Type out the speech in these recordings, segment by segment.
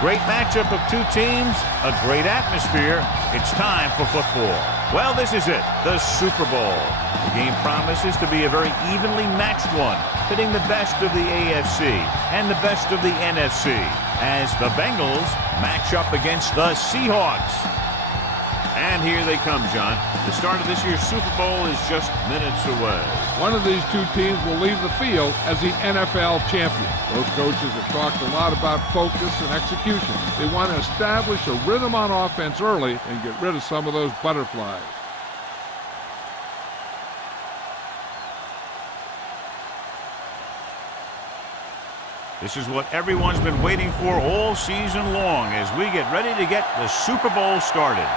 Great matchup of two teams, a great atmosphere. It's time for football. Well, this is it, the Super Bowl. The game promises to be a very evenly matched one, pitting the best of the AFC and the best of the NFC as the Bengals match up against the Seahawks. And here they come, John. The start of this year's Super Bowl is just minutes away. One of these two teams will leave the field as the NFL champion. Those coaches have talked a lot about focus and execution. They want to establish a rhythm on offense early and get rid of some of those butterflies. This is what everyone's been waiting for all season long as we get ready to get the Super Bowl started.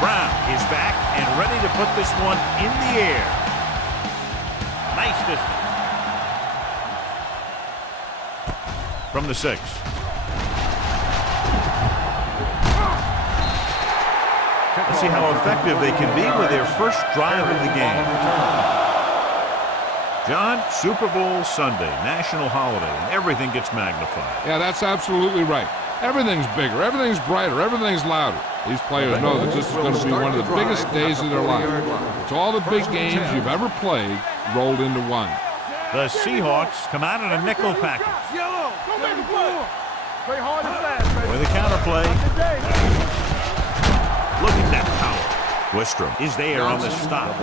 Brown is back and ready to put this one in the air. Nice distance. From the 6. Let's see how effective they can be with their first drive of the game. John, Super Bowl Sunday, national holiday, and everything gets magnified. Yeah, that's absolutely right. Everything's bigger, everything's brighter, everything's louder. These players know that this is going to be one of the biggest days of their life. It's all the big games you've ever played rolled into one. The Seahawks come out in a nickel package. With a counterplay. Look at that power. Wistrom is there on the stop.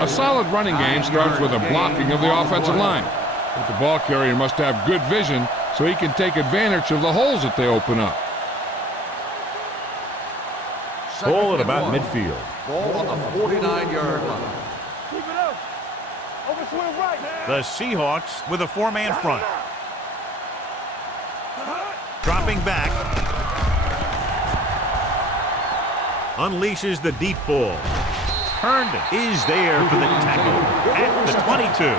A solid running game starts with a blocking of the offensive line. But the ball carrier must have good vision so he can take advantage of the holes that they open up. Ball at about midfield. Ball on the 49-yard line. Keep it up. Over swing right. The Seahawks with a 4-man front. Dropping back. Unleashes the deep ball. Herndon is there for the tackle at the 22.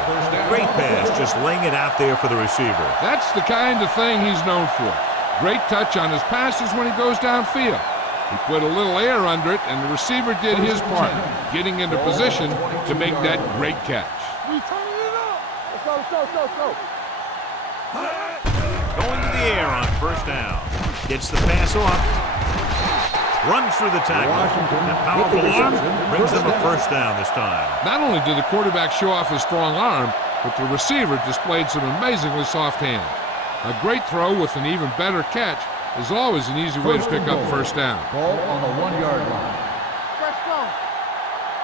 Great pass, just laying it out there for the receiver. That's the kind of thing he's known for. Great touch on his passes when he goes downfield. He put a little air under it, and the receiver did his part, getting into position to make that great catch. We turning it up. Let's go. Going to the air on first down. Gets the pass off. Runs through the tackle. That powerful arm brings them a first down this time. Not only did the quarterback show off his strong arm, but the receiver displayed some amazingly soft hands. A great throw with an even better catch is always an easy way to pick up first down. Ball on the 1-yard line. Fresh strong.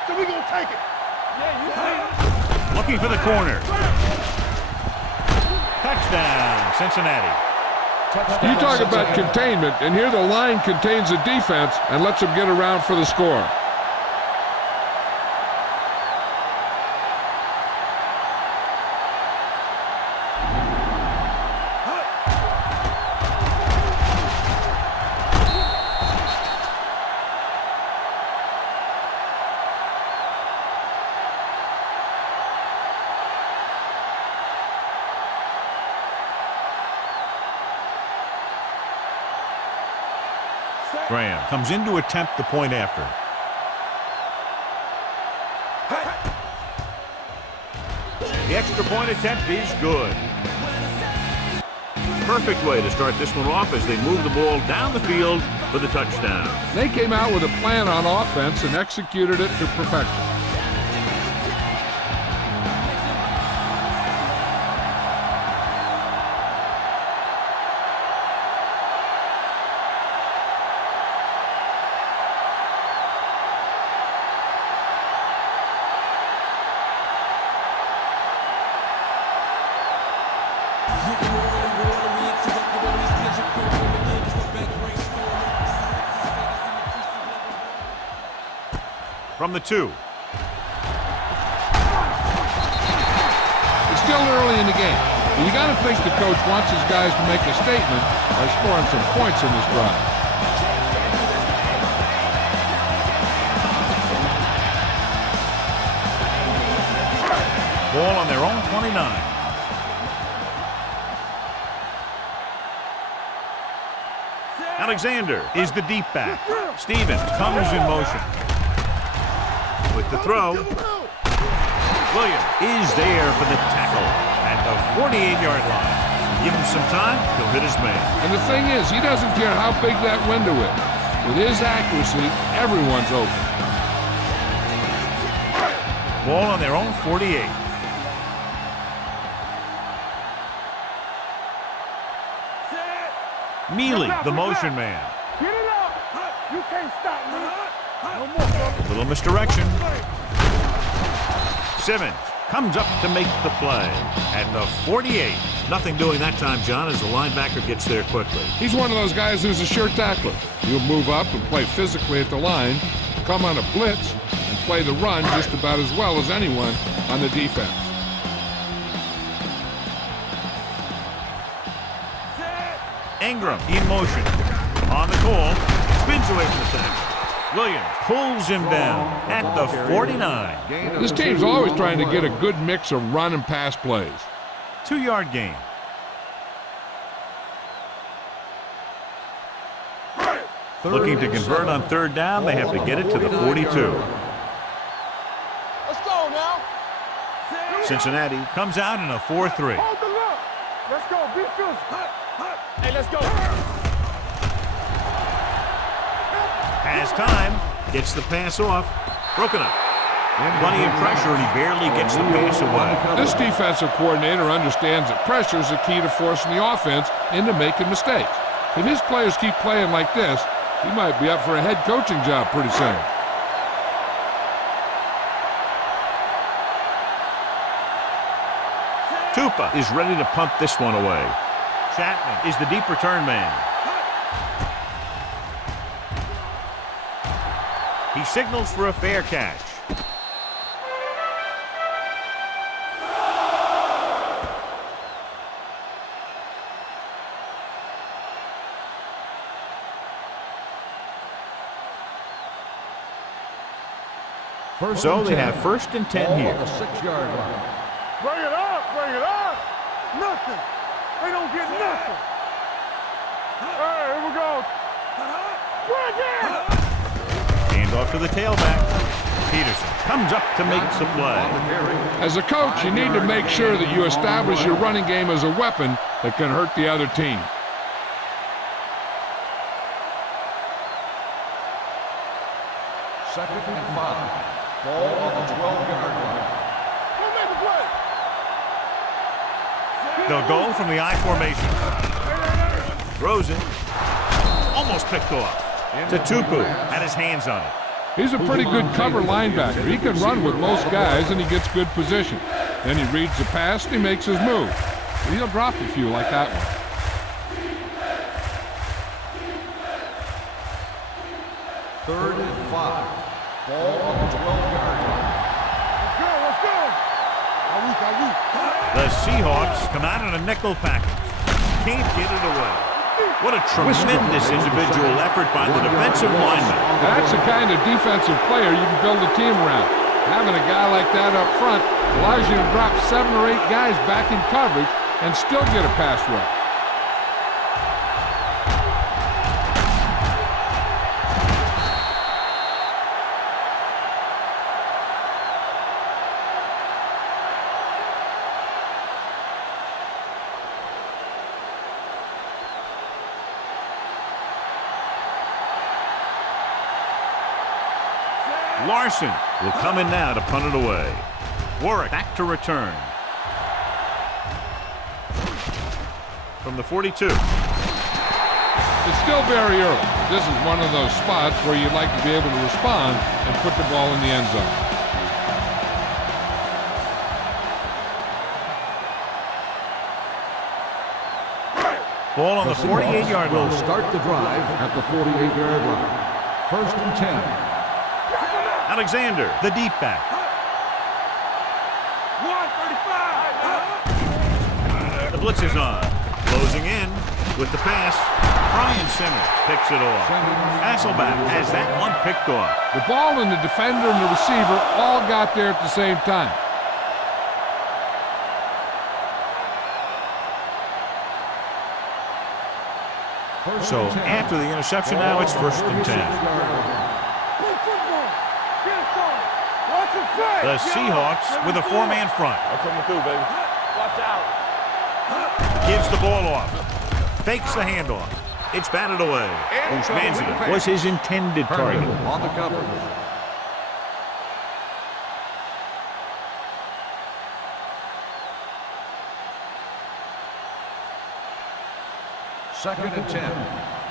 So we gonna take it. Yeah, you see it. Looking for the corner. Touchdown, Cincinnati. You talk about containment, and here the line contains the defense and lets them get around for the score. Graham comes in to attempt the point after. The extra point attempt is good. Perfect way to start this one off as they move the ball down the field for the touchdown. They came out with a plan on offense and executed it to perfection. From the 2. It's still early in the game, but you got to think the coach wants his guys to make a statement by scoring some points in this drive. Ball on their own 29. Alexander is the deep back. Stevens comes in motion. with the throw. Williams is there for the tackle at the 48-yard line. Give him some time, he'll hit his man. And the thing is, he doesn't care how big that window is. With his accuracy, everyone's open. Ball on their own 48. Mealy, the motion man. Get it up. You can't stop me. No more, bro. A little misdirection. Simmons comes up to make the play at the 48. Nothing doing that time, John, as the linebacker gets there quickly. He's one of those guys who's a sure tackler. He'll move up and play physically at the line, come on a blitz, and play the run just about as well as anyone on the defense. Ingram in motion. On the call. Spins away from the tackle. Williams pulls him down at the 49. This team's always trying to get a good mix of run and pass plays. 2-yard gain. Looking to convert on third down, they have to get it to the 42. Let's go now. Cincinnati comes out in a 4-3. Hold the look. Let's go. Be physical. Hey, let's go. Has time, gets the pass off, broken up. Plenty of pressure, and he barely gets the pass away. This defensive coordinator understands that pressure is the key to forcing the offense into making mistakes. If his players keep playing like this, he might be up for a head coaching job pretty soon. Tupa is ready to punt this one away. Chapman is the deep return man. He signals for a fair catch. So they have 1st and 10 here. The 6-yard line. Bring it up. Bring it up. Nothing. They don't get nothing. Hey, here we go. Bring it. Hand off to the tailback. Peterson comes up to make the play. As a coach, you need to make sure that you establish your running game as a weapon that can hurt the other team. Second and 5. Ball on the 12-yard line. Who made the play? They'll go from the I formation. Throws it. Almost picked off. To Tupu. Had his hands on it. He's a pretty good cover linebacker. He can run with most guys, and he gets good position. Then he reads the pass, and he makes his move. And he'll drop a few like that one. Third and 5. Ball on the 12-yard line. Let's go. The Seahawks come out in a nickel package. Can't get it away. What a tremendous individual effort by the defensive lineman. That's the kind of defensive player you can build a team around. Having a guy like that up front allows you to drop 7 or 8 guys back in coverage and still get a pass rush. Larson will come in now to punt it away. Warwick back to return. From the 42. It's still very early. This is one of those spots where you'd like to be able to respond and put the ball in the end zone. Ball on the 48-yard line. Will start the drive at the 48-yard line. 1st and 10. Alexander, the deep back. 135. The blitz is on. Closing in with the pass. Brian Simmons picks it off. Hasselback has that one picked off. The ball and the defender and the receiver all got there at the same time. So after the interception now, it's 1st and 10. Play football. Get it started. The Seahawks with a four-man front. I'm coming through, baby. Watch out. Gives the ball off. Fakes the handoff. It's batted away. Usmanzi was his intended target. On the cover. Second and 10.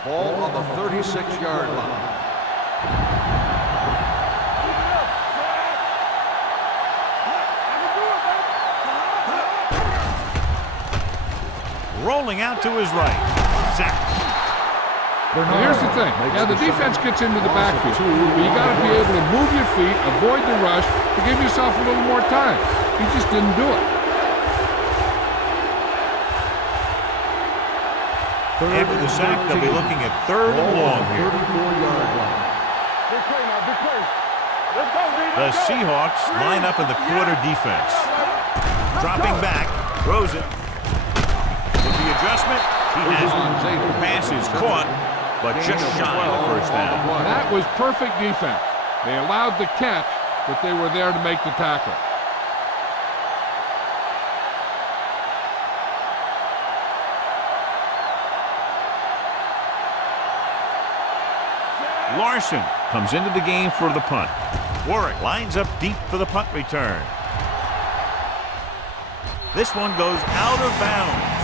Ball on the 36-yard line. Rolling out to his right. Sack. Here's the thing. Yeah, the defense gets into the backfield, but you got to be able to move your feet, avoid the rush, to give yourself a little more time. He just didn't do it. After the sack, they'll be looking at third and long here. Big play now, big play. Let's go, D. The Seahawks line up in the quarter defense. Dropping back, throws it. With the adjustment, he has it. Pass is caught, but just shy of first down. That was perfect defense. They allowed the catch, but they were there to make the tackle. Larson comes into the game for the punt. Warwick lines up deep for the punt return. This one goes out of bounds.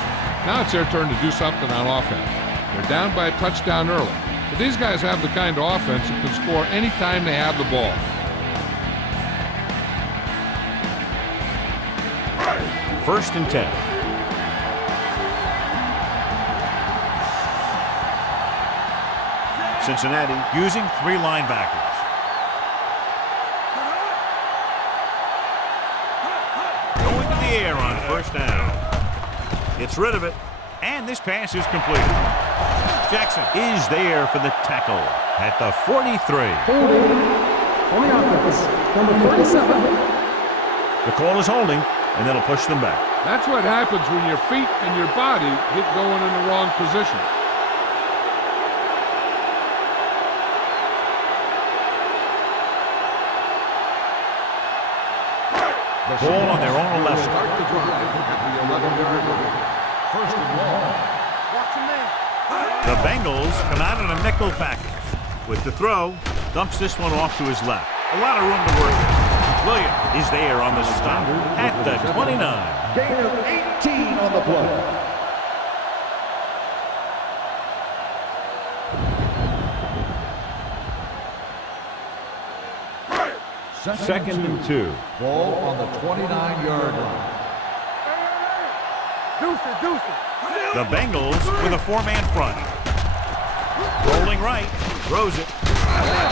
Now it's their turn to do something on offense. They're down by a touchdown early. But these guys have the kind of offense that can score any time they have the ball. First and 10. Cincinnati using three linebackers. Going to the air on first down. Gets rid of it, and this pass is completed. Jackson is there for the tackle at the 43. Holding on the offense, number 47. The call is holding, and that'll push them back. That's what happens when your feet and your body get going in the wrong position. Ball on their own 11. Start the drive at the 11-yard line. First and long. Watch your man. The Bengals come out in a nickel package. With the throw, dumps this one off to his left. A lot of room to work with. Williams is there on the stop at the 29. Gain of 18 on the play. Second and 2. Ball on the 29-yard line. Deuce it. The Bengals with a four-man front. Rolling right, throws it.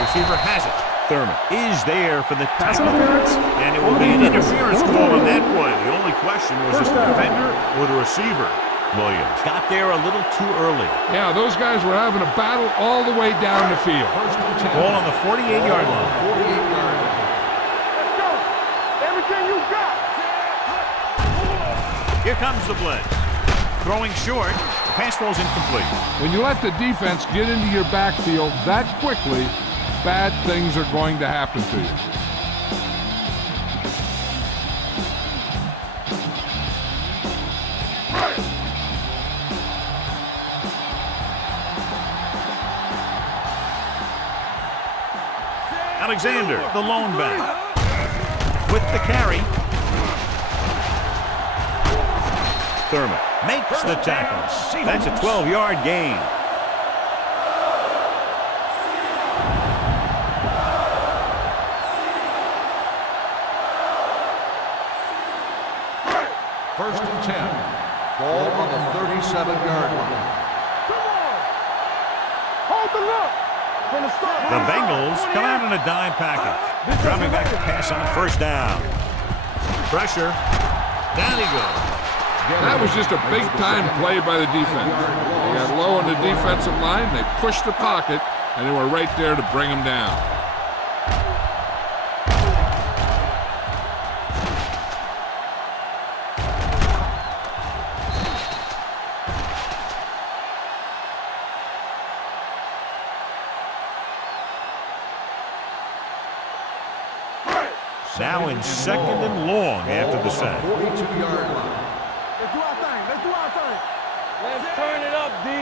Receiver has it. Thurman is there for the Pass tackle. interference. And it will be an interference call on that play. The only question was it the defender or the receiver? Williams got there a little too early. Yeah, those guys were having a battle all the way down the field. First and 10. Ball on the 48-yard line. 48-yard line. Let's go. Everything you got. Here comes the blitz. Throwing short, the pass falls incomplete. When you let the defense get into your backfield that quickly, bad things are going to happen to you. Alexander, the lone back, with the carry. Thurman makes the tackle. That's a 12-yard gain. First and 10. Ball on the 37-yard line. Come on. Hold the look. From the start. The Bengals come out in a dime package. Dropping back to pass on first down. Pressure. Down he goes. That was just a big-time play by the defense. They got low on the defensive line, they pushed the pocket, and they were right there to bring him down. Now in second and long after the sack. 42-yard line. Let's do our thing. Let's do our thing. Let's turn it up, D.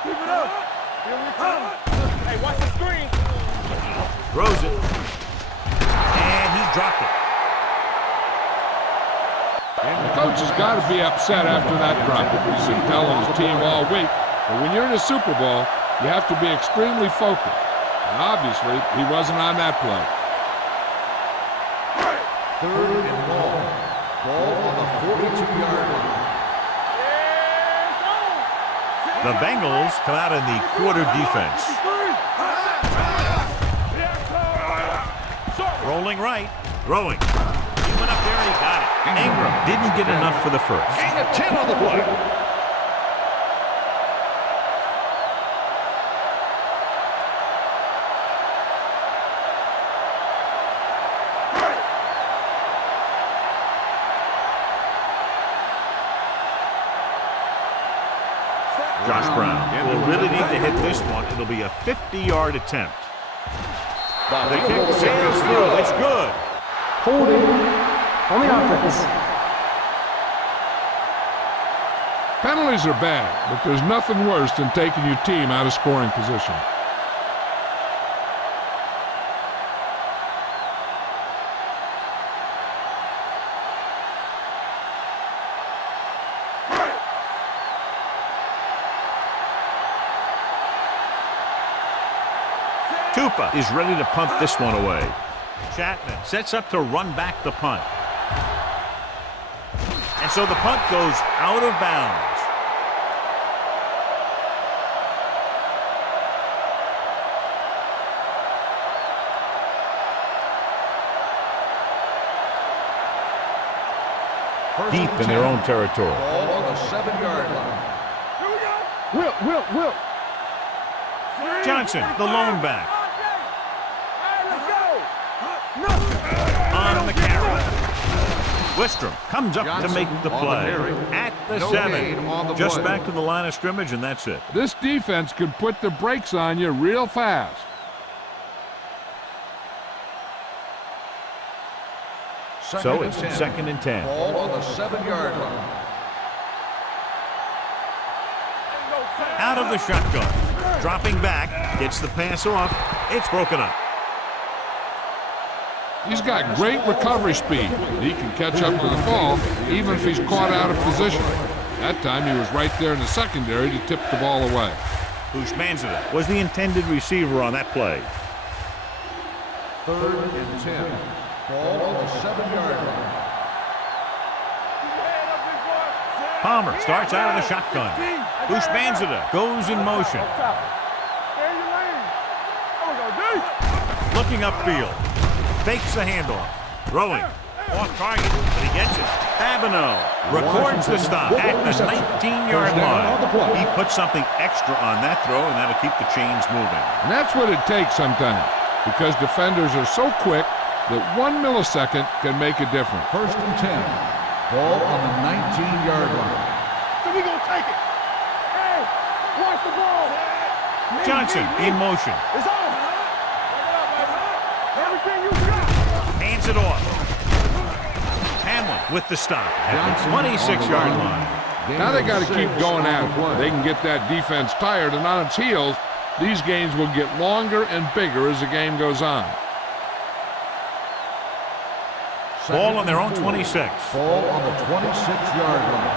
Keep it up. Here we come. Hey, watch the screen. Throws it. And he dropped it. The coach has got to be upset after that drop. He's been telling his team all week. But when you're in a Super Bowl, you have to be extremely focused. And obviously, he wasn't on that play. Third and long. Ball on the 42-yard line. The Bengals come out in the quarter defense. Rolling right. Throwing. He went up there and he got it. Ingram didn't get enough for the first. Gain of 10 on the play. Josh Brown will really need to hit this one. It'll be a 50-yard attempt. The kick sails through. It's good. Holding on the offense. Penalties are bad, but there's nothing worse than taking your team out of scoring position. Tupa is ready to punt this one away. Chapman sets up to run back the punt. And so the punt goes out of bounds. Deep in their own territory. Ball on the 7-yard line. Here we go. Will. Johnson, the lone back. Hey, let's go. Nothing. On the carry. Wistrom comes up Johnson to make the on the play. carry. At the No 7. gain on the Just play. back to the line of scrimmage, and that's it. This defense could put the brakes on you real fast. So it's 2nd and 10. Ball on the 7-yard line. Out of the shotgun. Dropping back. Gets the pass off. It's broken up. He's got great recovery speed. He can catch up to the ball even if he's caught out of position. That time he was right there in the secondary to tip the ball away. Bushmanzada was the intended receiver on that play. 3rd and 10. Ball on the 7-yard line. Palmer starts out of the shotgun. Bushmanzada goes in motion. Stay in your lane. There we go, D. Looking upfield. Fakes the handoff. Throwing. Off target, but he gets it. Babineau records the stop at the 19-yard line. He puts something extra on that throw, and that'll keep the chains moving. And that's what it takes sometimes, because defenders are so quick that 1 millisecond can make a difference. 1st and 10. Ball on the 19-yard line. So we gonna take it. Hey, watch the ball. Johnson in motion. It's on. Everything you got. Hands it off. Hamlin with the stop at the 26-yard line. Now they got to keep going at it. They can get that defense tired and on its heels. These games will get longer and bigger as the game goes on. Ball on their own 26. Ball on the 26-yard line.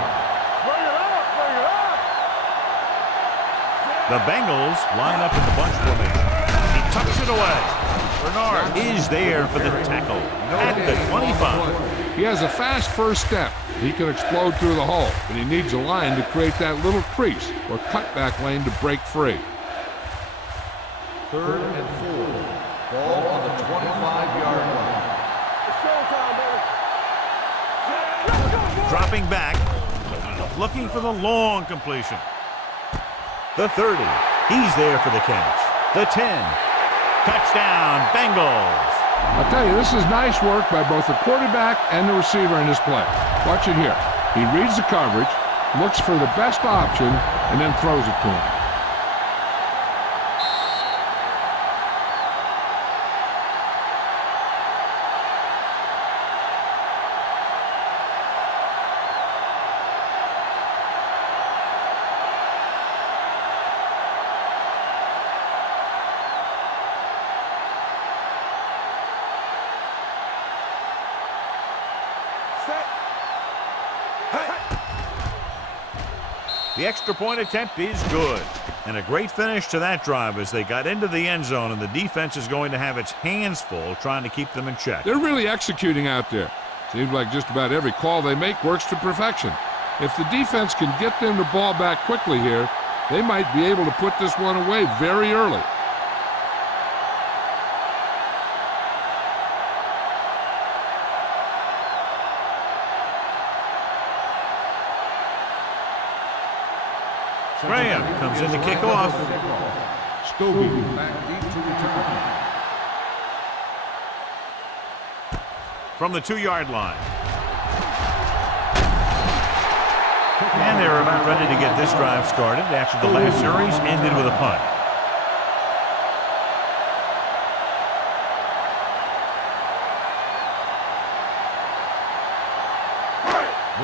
Bring it up. Bring it up. The Bengals line up in the bunch formation. He tucks it away. Bernard is there for the tackle at the 25. He has a fast first step. He can explode through the hole, but he needs a line to create that little crease or cutback lane to break free. 3rd and 4. Ball on the 25-yard line. It's showtime, baby. Dropping back. Looking for the long completion. The 30. He's there for the catch. The 10. Touchdown, Bengals. I'll tell you, this is nice work by both the quarterback and the receiver in this play. Watch it here. He reads the coverage, looks for the best option, and then throws it to him. The extra point attempt is good. And a great finish to that drive as they got into the end zone, and the defense is going to have its hands full trying to keep them in check. They're really executing out there. Seems like just about every call they make works to perfection. If the defense can get them the ball back quickly here, they might be able to put this one away very early. Graham comes in to kick off. Stobie back deep to return. From the 2-yard line. And they're about ready to get this drive started after the last series ended with a punt.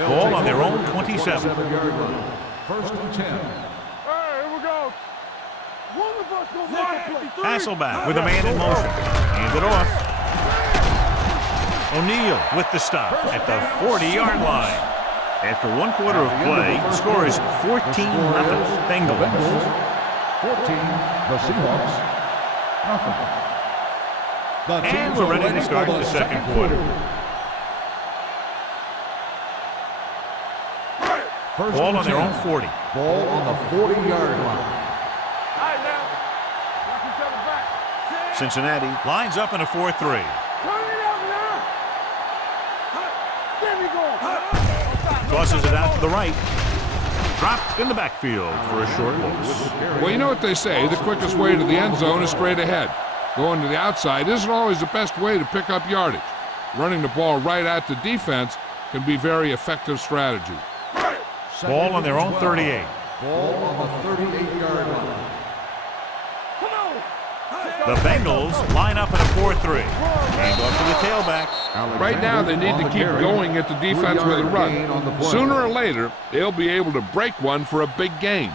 Ball on their own 27. 7-yard line. First and 10. Hey, here we go. One of us gonna make a play. Hasselback with a man in motion. Hand it off. O'Neal with the stop at the 40-yard line. After 1 quarter of play, the score is 14-0 Bengals. 14, the Seahawks. Nothing. And we're ready to start the second quarter. First Ball and on their 10. own 40. Ball on the 40-yard line. All right, now. Knock each other back. Cincinnati lines up in a 4-3. Turn it up now. There we go. Tosses it out to the right. Dropped in the backfield for a short loss. Well, you know what they say, the quickest way to the end zone is straight ahead. Going to the outside isn't always the best way to pick up yardage. Running the ball right at the defense can be very effective strategy. Ball on their own 38. Ball on the 38-yard line. Come on. The Bengals line up in a 4-3. Hand off to the tailback. Right now, they need to keep going at the defense with a run. Sooner or later, they'll be able to break one for a big gain.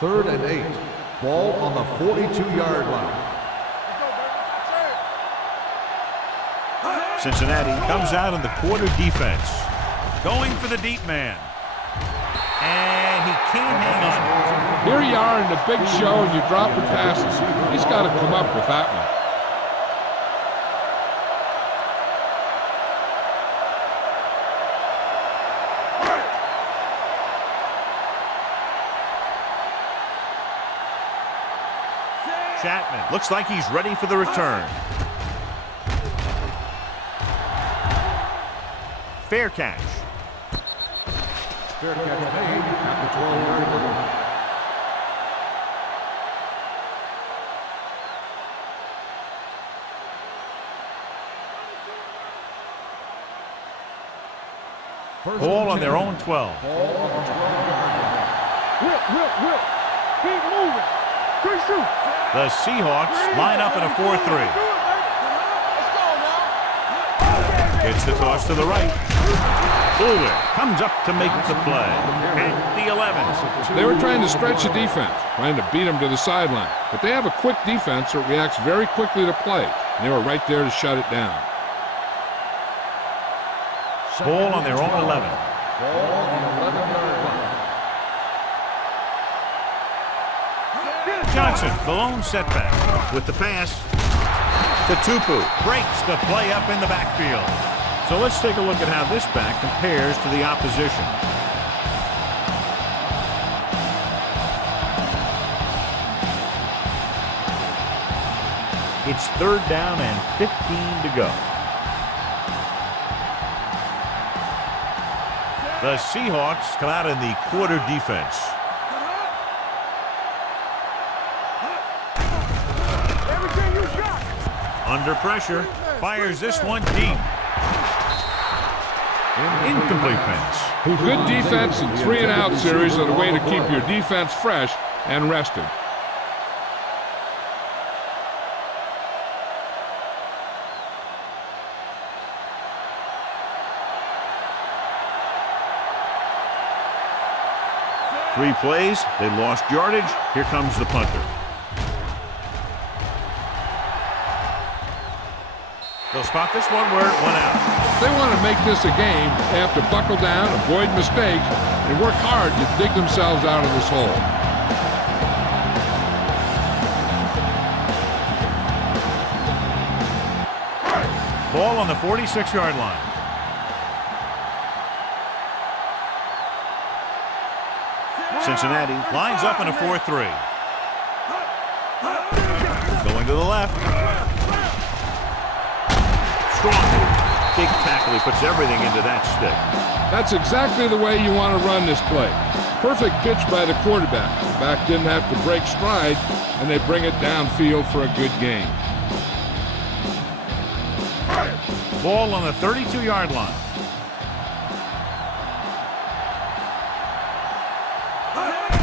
Third and 8. Ball on the 42-yard line. Cincinnati comes out in the quarter defense. Going for the deep man. And he can't hang on. Here you are in the big show and you're dropping passes. He's got to come up with that one. Chapman looks like he's ready for the return. Fair catch. Fair catch made at the 12-yard line. Ball on their own 12. Ball on the 12-yard line. Whip. Keep moving. Quick shoot. The Seahawks line up in a 4-3. Gets the toss to the right. Fuller comes up to make the play at the 11. They were trying to stretch the defense, trying to beat them to the sideline. But they have a quick defense that reacts very quickly to play. And they were right there to shut it down. Ball on their own 11. Ball on the 11-yard line. Johnson, the lone setback with the pass to Tupu. Breaks the play up in the backfield. So let's take a look at how this back compares to the opposition. It's 3rd down and 15 to go. The Seahawks come out in the quarter defense. Everything you got. Under pressure, fires this one deep. Incomplete pass. Good defense and 3-and-out series are the way to keep your defense fresh and rested. Three plays, they lost yardage. Here comes the punter. They'll spot this one where it went out. If they want to make this a game, they have to buckle down, avoid mistakes, and work hard to dig themselves out of this hole. Ball on the 46-yard line. Cincinnati lines up in a 4-3. Going to the left. Strong move. Big tackle. He puts everything into that stick. That's exactly the way you want to run this play. Perfect pitch by the quarterback. The back didn't have to break stride, and they bring it downfield for a good gain. Ball on the 32-yard line.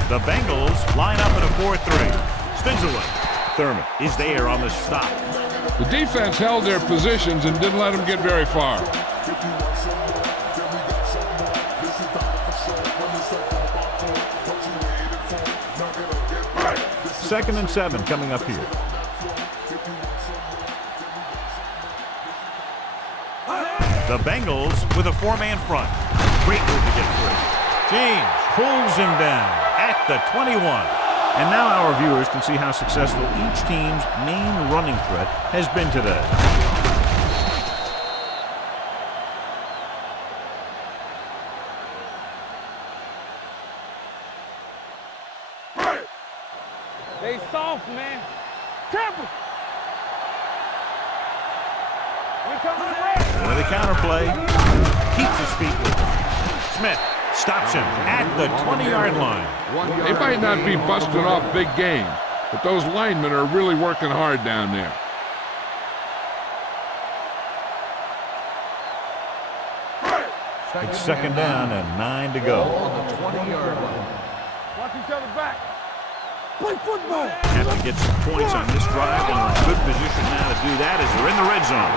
The Bengals line up in a 4-3. Spins away. Thurman is there on the stop. The defense held their positions and didn't let them get very far. Second and 7 coming up here. The Bengals with a 4-man front. Great move to get free. James pulls him down at the 21. And now our viewers can see how successful each team's main running threat has been today. They soft, man. Temple. With a counterplay, keeps his feet with him. Smith stops him at the 20-yard line. They might not be busting off big games, but those linemen are really working hard down there. It's second down and 9 to go. On the 20-yard line. Watch each other back. Play football. Have to get some points on this drive, and they're in good position now to do that as they're in the red zone.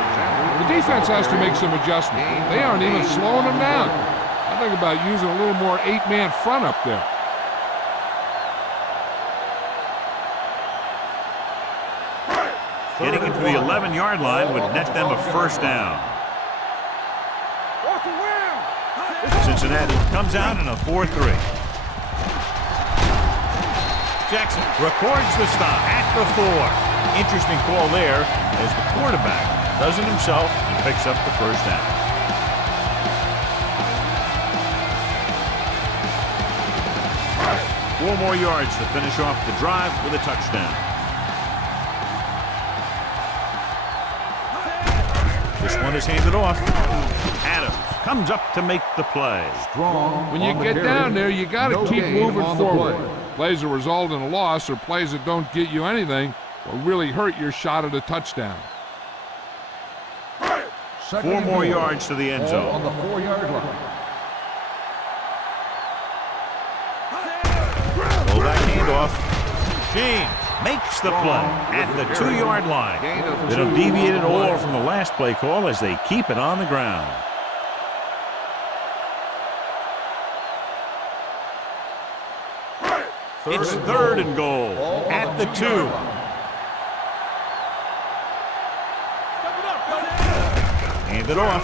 The defense has to make some adjustments. They aren't even slowing them down. I think about using a little more 8-man front up there. Getting into the 11-yard line would net them a first down. Cincinnati comes out in a 4-3. Jackson records the stop at the 4. Interesting call there as the quarterback does it himself and picks up the first down. Four more yards to finish off the drive with a touchdown. This one is handed off. Adams comes up to make the play. Strong. When you get down there, you got to keep moving forward. Plays that result in a loss or plays that don't get you anything will really hurt your shot at a touchdown. 4 more yards to the end zone. On the 4-yard line. Pull that handoff. James makes the play at the 2-yard line. They don't deviate at all from the last play call as they keep it on the ground. It's third and goal at the 2. Hand it off.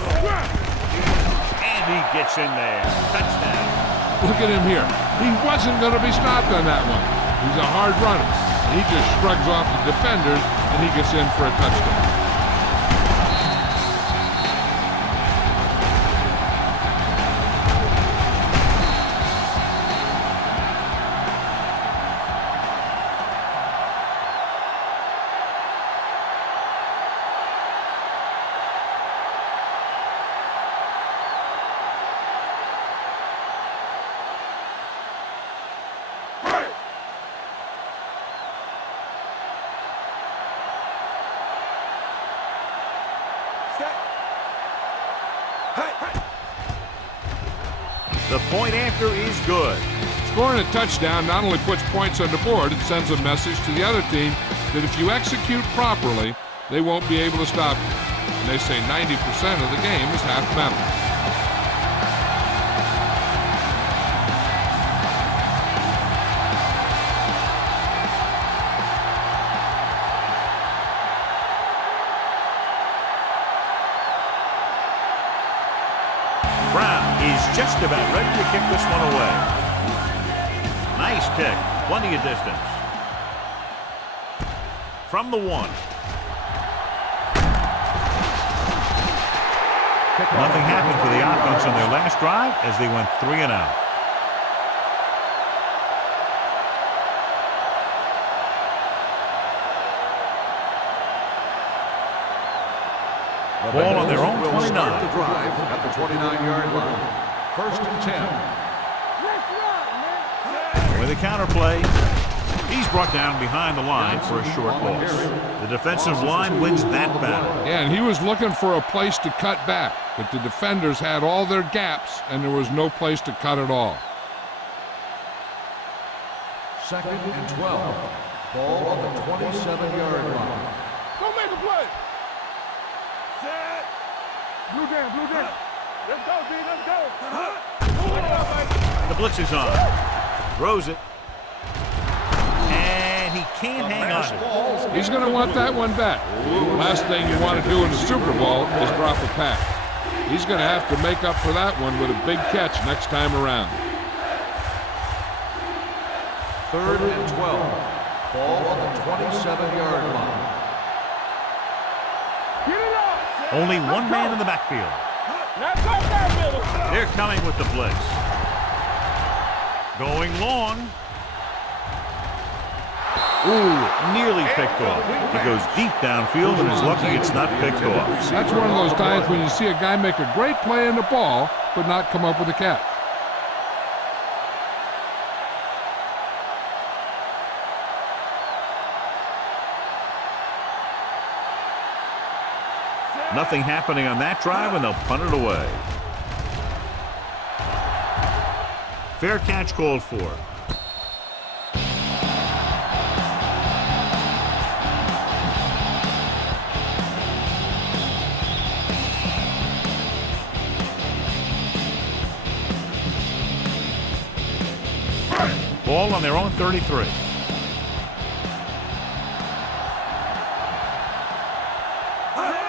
And he gets in there. Touchdown. Look at him here. He wasn't going to be stopped on that one. He's a hard runner. He just shrugs off the defenders, and he gets in for a touchdown. The point after is good. Scoring a touchdown not only puts points on the board, it sends a message to the other team that if you execute properly, they won't be able to stop you. And they say 90% of the game is half mental. just about ready to kick this one away. Nice kick. Plenty of distance. From the 1. Nothing happened for the offense on their last drive as they went 3 and out. Ball on their own 29. Start the drive at the 29-yard line. 1st and 10. With a counter play, he's brought down behind the line for a short loss. The defensive line wins that battle. Yeah, and he was looking for a place to cut back, but the defenders had all their gaps, and there was no place to cut at all. 2nd and 12. Ball on the 27-yard line. Go make a play. Set. Blue down, blue down. Let's go, D, let's go. The blitz is on. Throws it. And he can't hang on to it. He's going to want that one back. Last thing you want to do in the Super Bowl is drop a pass. He's going to have to make up for that one with a big catch next time around. 3rd and 12. Ball on the 27-yard line. Get it up. Only one man in the backfield. Now go that middle. They're coming with the blitz. Going long. Ooh, nearly picked off. He goes deep downfield and is lucky it's not picked off. That's one of those times when you see a guy make a great play in the ball, but not come up with a catch. Nothing happening on that drive, and they'll punt it away. Fair catch called for. Ball on their own 33.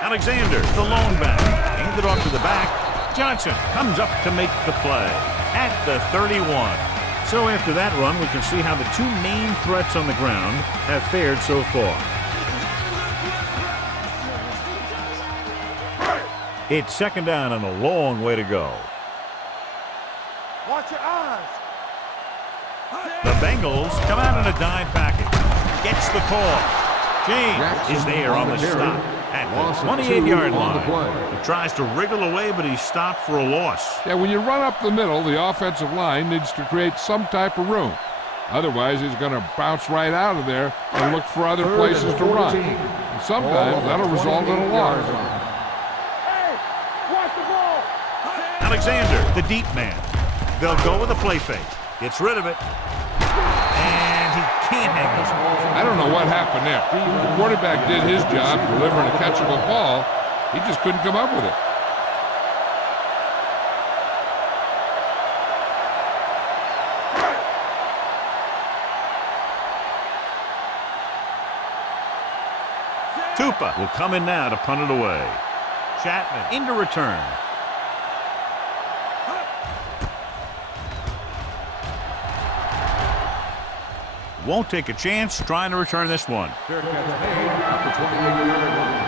Alexander, the lone back, handed off to the back. Johnson comes up to make the play at the 31. So after that run, we can see how the two main threats on the ground have fared so far. It's 2nd down and a long way to go. Watch your eyes. The Bengals come out in a dime package. Gets the call. James is there on the stop at the 28-yard line. He tries to wriggle away, but he's stopped for a loss. Yeah, when you run up the middle, the offensive line needs to create some type of room. Otherwise, he's going to bounce right out of there and look for other places to run. And sometimes that'll result in a loss. Hey, watch the ball. Alexander, the deep man. They'll go with a play fake. Gets rid of it. And he can't hang this ball. I don't know what happened there. The quarterback did his job delivering a catchable ball. He just couldn't come up with it. Tupa will come in now to punt it away. Chapman into return. Won't take a chance trying to return this one. Fair catch made at the 28-yard line.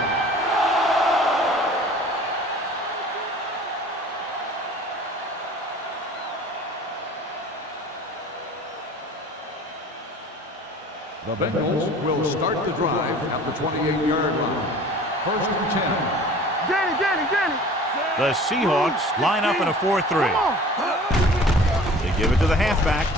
The Bengals will start the drive at the 28-yard line. 1st and 10. Get it. The Seahawks line up in a 4-3. They give it to the halfback.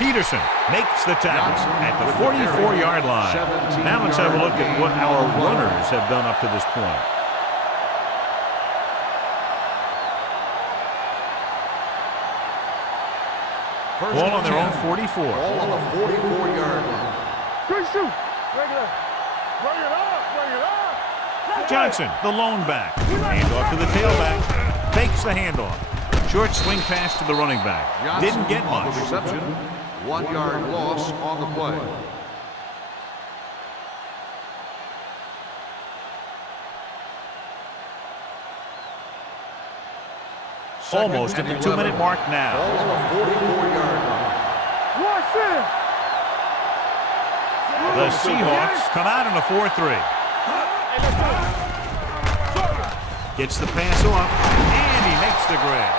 Peterson makes the tackle at the 44-yard line. Now let's have a look at what our runners have done up to this point. Ball on their own 44. Ball on the 44-yard line. Good shoot. Bring it up. Bring it up. Johnson, the lone back. Hand off to the tailback. Fakes the handoff. Short swing pass to the running back. Didn't get on much. the reception. 1-yard loss on the play. Almost at the 2-minute mark now. Ball on the 44-yard line. Watch it. The Seahawks come out in a 4-3. Gets the pass off, and he makes the grab.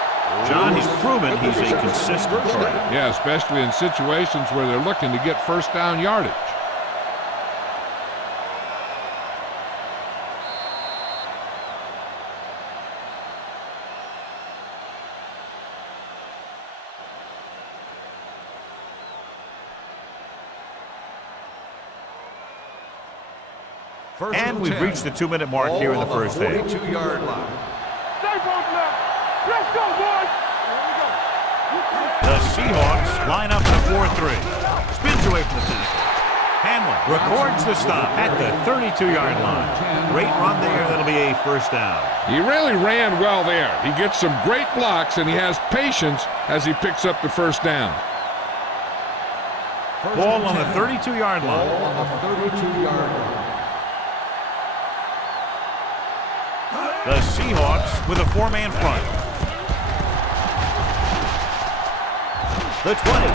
John, he's proven he's a consistent threat. Yeah, especially in situations where they're looking to get first down yardage. And we've reached the 2-minute mark here in the first half. 42-yard line. Stay both left. Let's go, boys. The Seahawks line up in a 4-3. Spins away from the tackle. Hamlin records the stop at the 32-yard line. Great run there. That'll be a first down. He really ran well there. He gets some great blocks, and he has patience as he picks up the first down. Ball on the 32-yard line. Ball on the 32-yard line. The Seahawks with a 4-man front. The 20.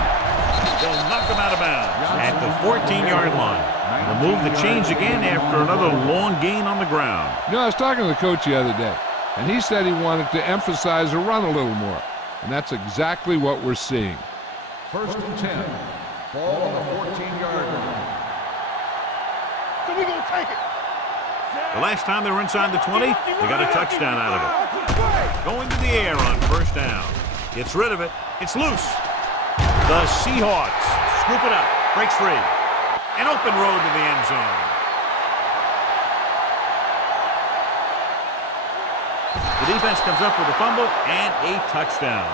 They'll knock him out of bounds at the 14-yard line. The move to change again after another long gain on the ground. You know, I was talking to the coach the other day, and he said he wanted to emphasize the run a little more. And that's exactly what we're seeing. 1st and 10. Ball on the 14-yard line. So we're going to take it. The last time they were inside the 20, they got a touchdown out of it. Going to the air on first down. Gets rid of it. It's loose. The Seahawks scoop it up. Breaks free. An open road to the end zone. The defense comes up with a fumble and a touchdown.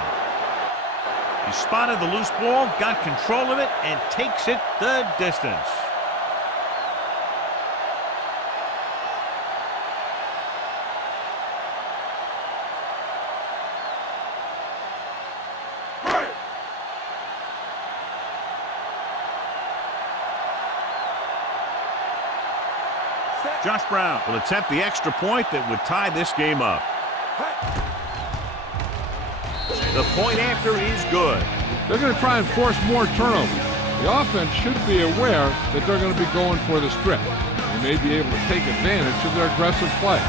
He spotted the loose ball, got control of it, and takes it the distance. Josh Brown will attempt the extra point that would tie this game up. The point after is good. They're going to try and force more turnovers. The offense should be aware that they're going to be going for the strip. They may be able to take advantage of their aggressive play.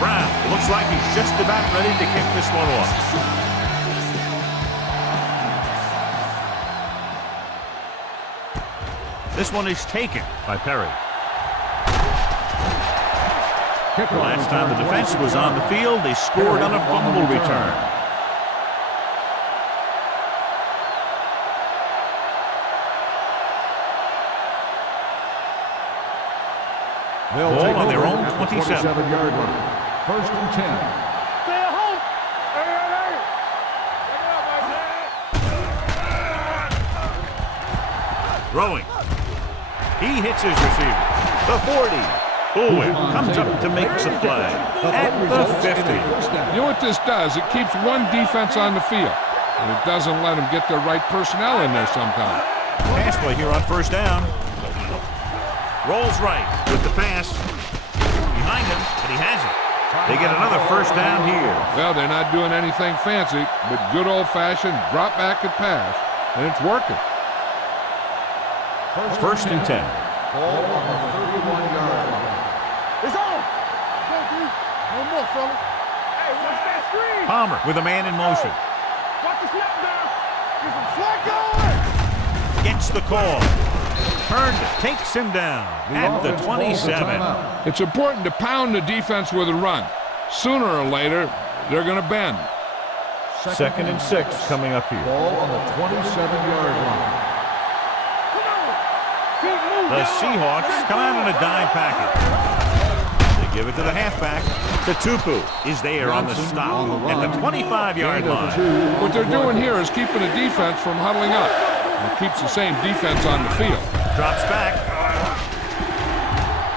Brown looks like he's just about ready to kick this one off. This one is taken by Perry. The last time the defense was on the field, they scored on a fumble return. Ball on their own 27-yard line. 1st and 10. Stay at home. Hey. Throwing. He hits his receiver. The 40. Bowen comes up to make some play at the 50. You know what this does? It keeps one defense on the field, and it doesn't let them get the right personnel in there sometimes. Pass play here on first down. Rolls right with the pass. Behind him, but he has it. They get another first down here. Well, they're not doing anything fancy, but good old-fashioned drop back and pass, and it's working. First and 10. Ball on the 31-yard line. It's on. Go, D. One more, fella. Hey, watch that screen. Palmer with a man in motion. Watch the snap down. Get some slack going. Gets the call. Turned, takes him down at the 27. It's important to pound the defense with a run. Sooner or later, they're going to bend. Second and 6 coming up here. Ball on the 27-yard line. The Seahawks come out in a dime package. They give it to the halfback. Tutupu is there on the stop at the 25-yard line. What they're doing here is keeping the defense from huddling up. It keeps the same defense on the field. Drops back.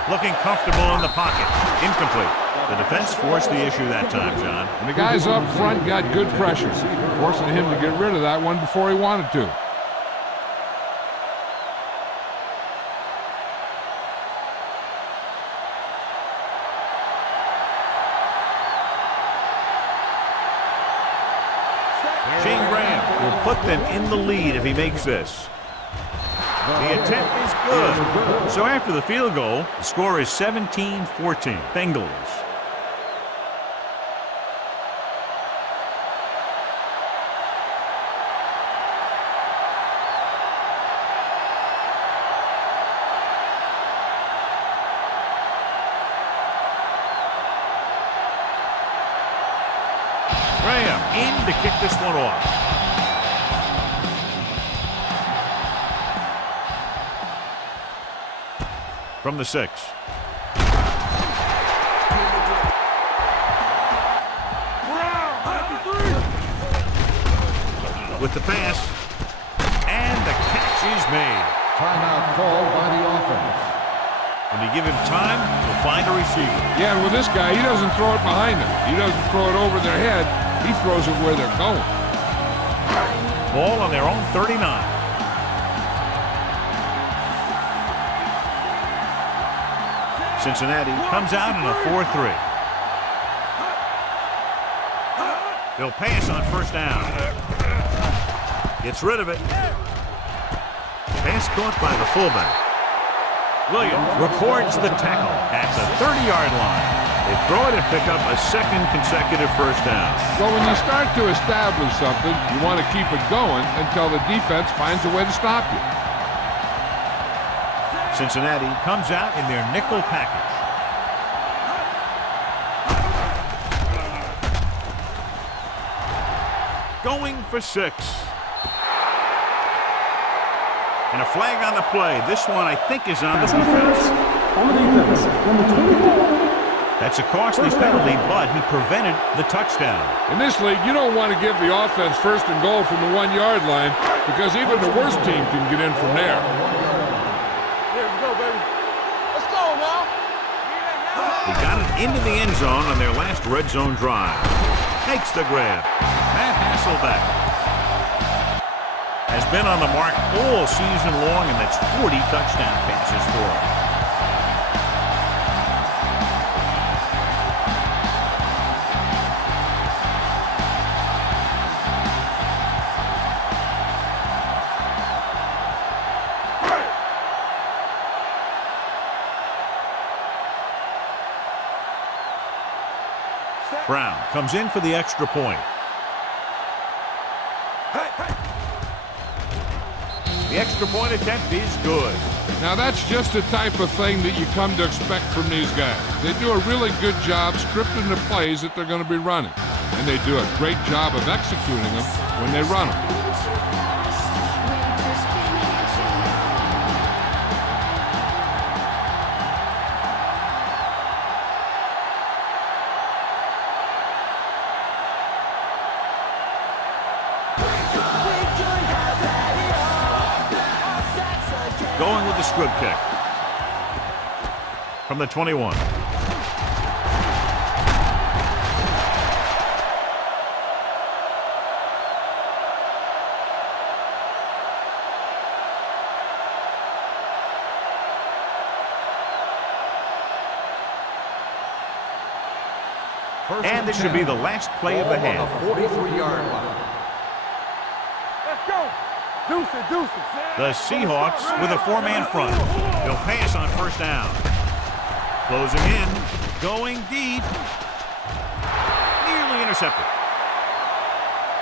Looking comfortable in the pocket. Incomplete. The defense forced the issue that time, John. And the guys up front got good pressure, forcing him to get rid of that one before he wanted to. Will put them in the lead if he makes this. The attempt is good. So after the field goal, the score is 17-14. Bengals. Graham in to kick this one off. From the 6. With the pass. And the catch is made. Timeout called by the offense. When you give him time, he'll find a receiver. Yeah, and with this guy, he doesn't throw it behind him. He doesn't throw it over their head. He throws it where they're going. Ball on their own 39. Cincinnati comes out in a 4-3. They'll pass on first down. Gets rid of it. Pass caught by the fullback. Williams records the tackle at the 30-yard line. They throw it and pick up a second consecutive first down. Well, when you start to establish something, you want to keep it going until the defense finds a way to stop you. Cincinnati comes out in their nickel package. Going for 6. And a flag on the play. This one, I think, is on the defense. On the defense, number 24. That's a costly penalty, but he prevented the touchdown. In this league, you don't want to give the offense first and goal from the 1-yard line because even the worst team can get in from there. He got it into the end zone on their last red zone drive. Makes the grab. Matt Hasselbeck has been on the mark all season long, and that's 40 touchdown passes for him. Brown comes in for the extra point. The extra point attempt is good. Now that's just the type of thing that you come to expect from these guys. They do a really good job scripting the plays that they're going to be running. And they do a great job of executing them when they run them. Going with the squib kick. From the 21. And this should be the last play of the half. 43-yard line. Let's go. Deuces. The Seahawks with a 4-man front. They'll pass on first down. Closing in. Going deep. Nearly intercepted.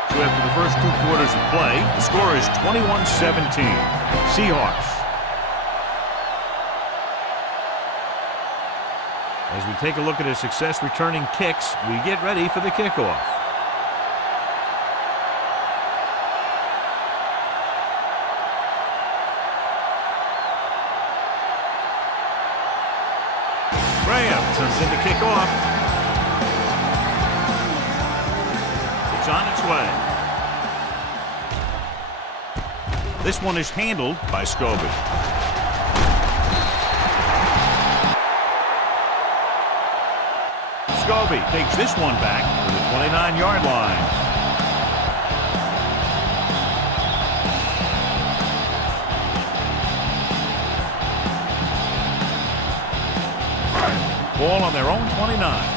So after the first 2 quarters of play, the score is 21-17. Seahawks. As we take a look at his success returning kicks, we get ready for the kickoff. Graham turns in to kick off. It's on its way. This one is handled by Scobie. Scobie takes this one back to the 29-yard line. Ball on their own 29.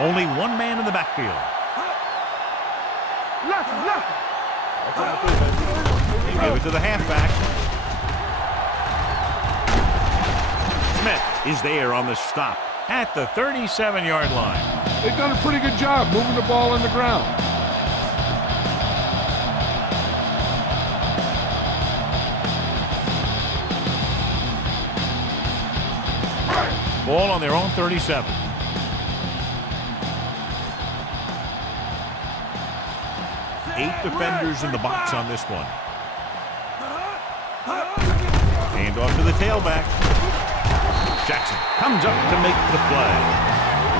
Only one man in the backfield. They give it to the halfback. Smith is there on the stop at the 37-yard line. They've done a pretty good job moving the ball in the ground. Ball on their own 37. Eight defenders in the box on this one. Hand off to the tailback. Jackson comes up to make the play.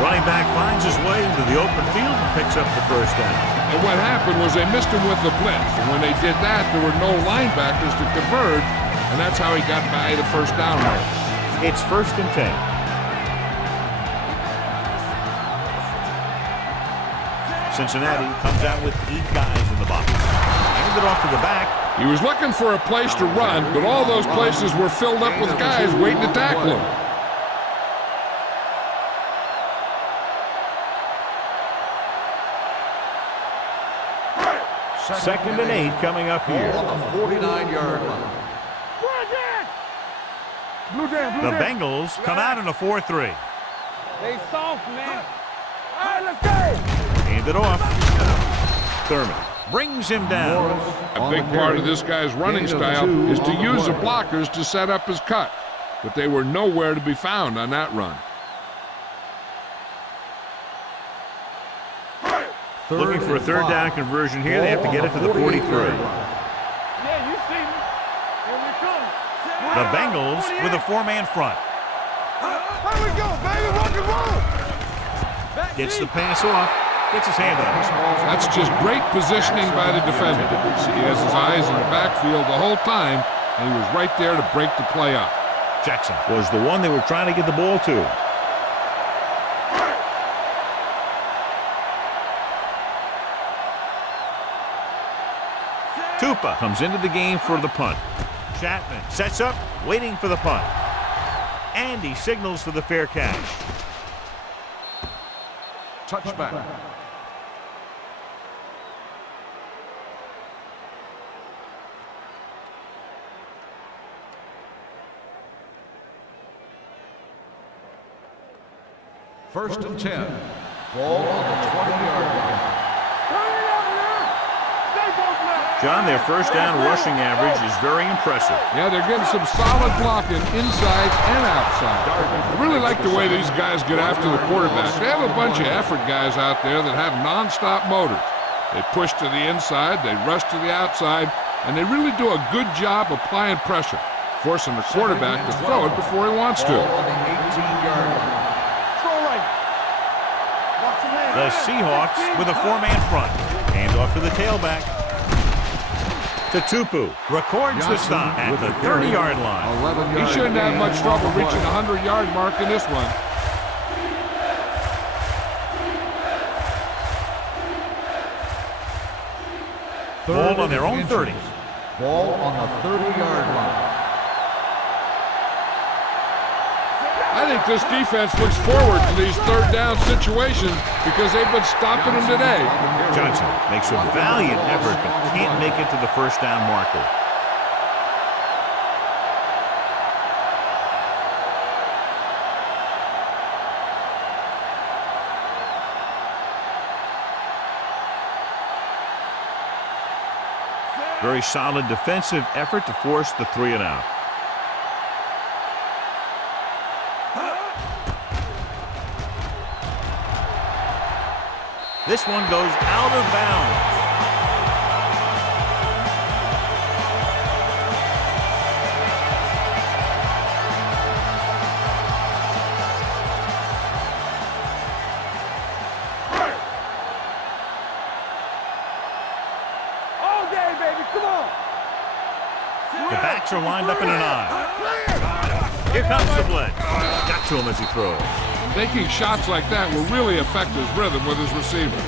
Running back finds his way into the open field and picks up the first down. And what happened was they missed him with the blitz. And when they did that, there were no linebackers to converge, and that's how he got by the first down rate. It's 1st and 10. Cincinnati comes out with 8 guys in the box. Hand it off to the back. He was looking for a place to run, but all those places were filled up with guys waiting to tackle him. Second and 8 coming up here. On the 49-yard line. The Bengals come out in a 4-3. They soft, man. All right, let's go. Hand it off. Thurman brings him down. A big part of this guy's running style is to use the blockers to set up his cut, but they were nowhere to be found on that run. Looking for a third down conversion here. They have to get it to the 43. Yeah, you see me. Here we come. The Bengals with a 4-man front. Here we go, baby. Rock and roll. Gets the pass off. Gets his hand on it. That's just great positioning by the defender. He has his eyes in the backfield the whole time, and he was right there to break the play up. Jackson was the one they were trying to get the ball to. Tupa comes into the game for the punt. Chapman sets up, waiting for the punt. And he signals for the fair catch. Touchback. First and 10. Ball on the 20-yard line. John, their first down rushing average is very impressive. Yeah, they're getting some solid blocking inside and outside. I really like the way these guys get after the quarterback. They have a bunch of effort guys out there that have non-stop motors. They push to the inside, they rush to the outside, and they really do a good job applying pressure, forcing the quarterback to throw it before he wants to. Ball on the 18-yard line. The Seahawks with a 4-man front. Hand off to the tailback. To Tupu. Records the stop at the 30-yard line. He shouldn't have much trouble reaching the 100-yard mark in this one. Ball on their own 30. Ball on the 30-yard line. I think this defense looks forward to these third down situations because they've been stopping them today. Johnson makes a valiant effort but can't make it to the first down marker. Very solid defensive effort to force the 3 and out. This one goes out of bounds. All day, baby. Come on. The backs are lined up in an eye. Here comes the blitz. Got to him as he throws. Taking shots like that will really affect his rhythm with his receiver.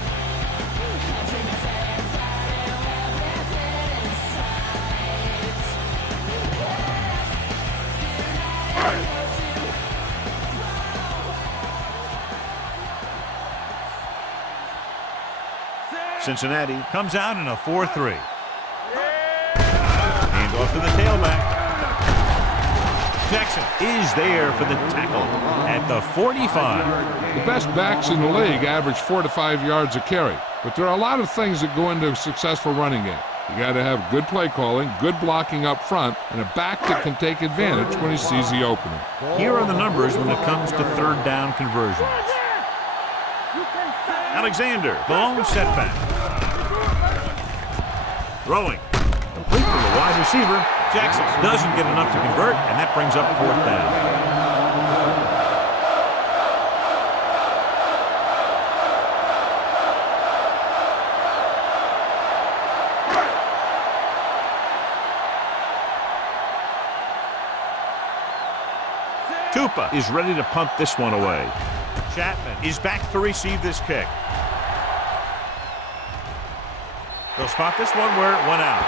Cincinnati comes out in a 4-3. Hand off to the tailback. Jackson is there for the tackle at the 45. The best backs in the league average 4 to 5 yards a carry, but there are a lot of things that go into a successful running game. You got to have good play calling, good blocking up front, and a back that can take advantage when he sees the opening. Here are the numbers when it comes to third down conversions. Alexander, the lone setback. Throwing. Complete to the wide receiver. Jackson doesn't get enough to convert, and that brings up 4th down. Tupa is ready to punt this one away. Chapman is back to receive this kick. They'll spot this one where it went out.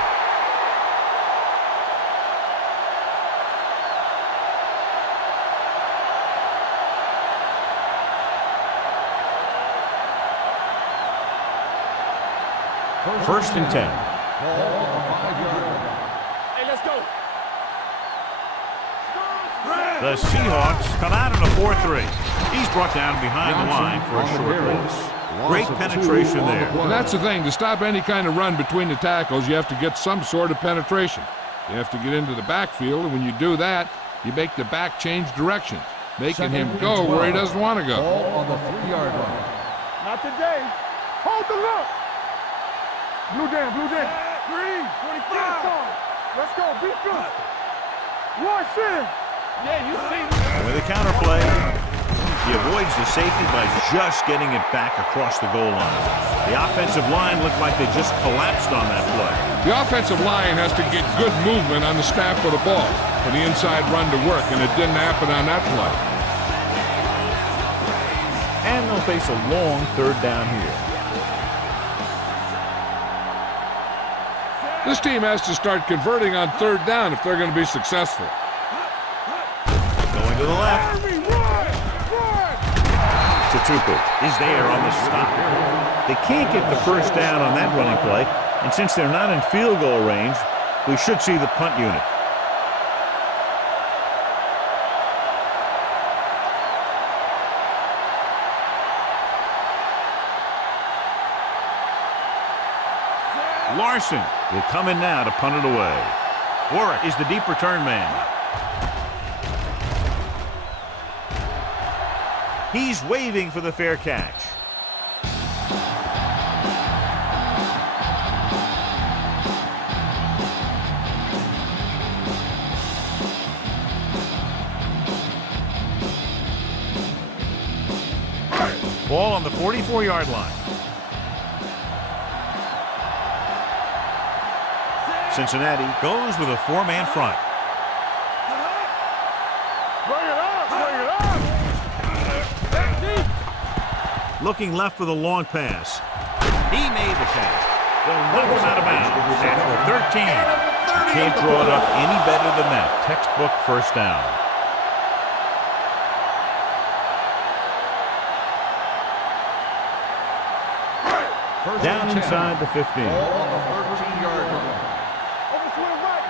First and 10. Hey, let's go. The Seahawks come out in a 4-3. He's brought down behind the line for a short loss. Great penetration there. And that's the thing. To stop any kind of run between the tackles, you have to get some sort of penetration. You have to get into the backfield, and when you do that, you make the back change directions, making him go where he doesn't want to go. Ball on the 3-yard line. Not today. Hold the look. Blue down, blue down. Green, 25. Let's go, be good. Rush in. Yeah, you see me. With a counterplay, he avoids the safety by just getting it back across the goal line. The offensive line looked like they just collapsed on that play. The offensive line has to get good movement on the snap of the ball for the inside run to work, and it didn't happen on that play. And they'll face a long 3rd down here. This team has to start converting on 3rd down if they're going to be successful. Going to the left. Tupu is there on the stop. They can't get the first down on that running play, and since they're not in field goal range, we should see the punt unit. Larson will come in now to punt it away. Warwick is the deep return man. He's waving for the fair catch. Ball on the 44-yard line. Cincinnati goes with a 4-man front. Bring it up, bring it up. Looking left for the long pass. He made the catch. They'll knock him out of bounds at the 13. Can't draw it up any better than that. Textbook first down. Down inside the 15. Ball on the 13-yard line. Over to the right.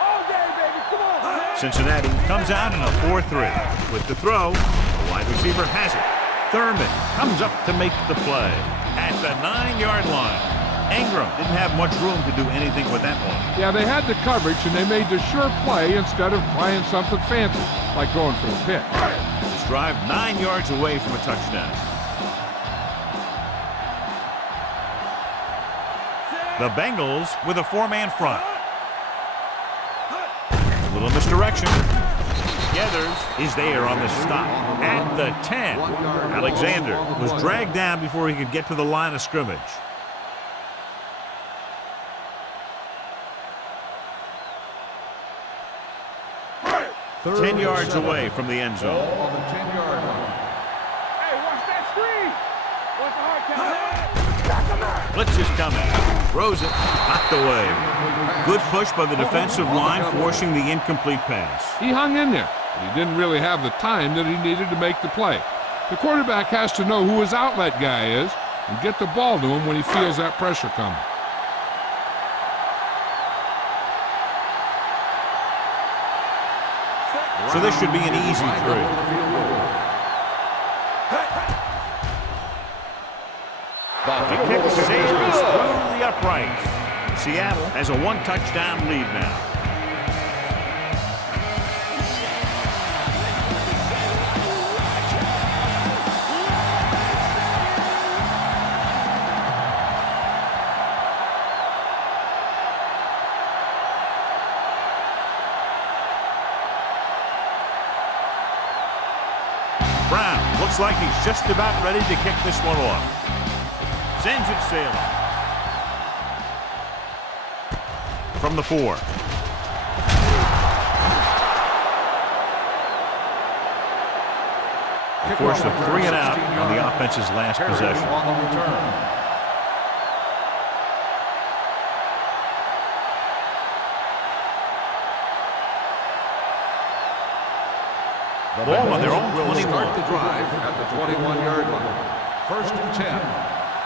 All day, baby, come on. Cincinnati comes out in a 4-3. With the throw, the wide receiver has it. Thurman comes up to make the play. At the 9-yard line. Ingram didn't have much room to do anything with that one. Yeah, they had the coverage, and they made the sure play instead of trying something fancy, like going for the pick. This drive 9 yards away from a touchdown. The Bengals with a 4-man front. A little misdirection. Geathers is there on the stop at the 10. Alexander was dragged down before he could get to the line of scrimmage. 10 yards away from the end zone. Ball on the 10-yard line. Hey, watch that screen. Watch the hard count. Blitz is coming. Throws it. Knocked away. Good push by the defensive line, forcing the incomplete pass. He hung in there, but he didn't really have the time that he needed to make the play. The quarterback has to know who his outlet guy is and get the ball to him when he feels that pressure coming. So this should be an easy three. The kick sails through the uprights. Seattle has a one-touchdown lead now. Brown looks like he's just about ready to kick this one off. Sends it sailing. From the 4. Forced a 3 and out on the offense's last possession. On the return. Ball on their own Will 21. start the drive at the 21-yard line. First and 10.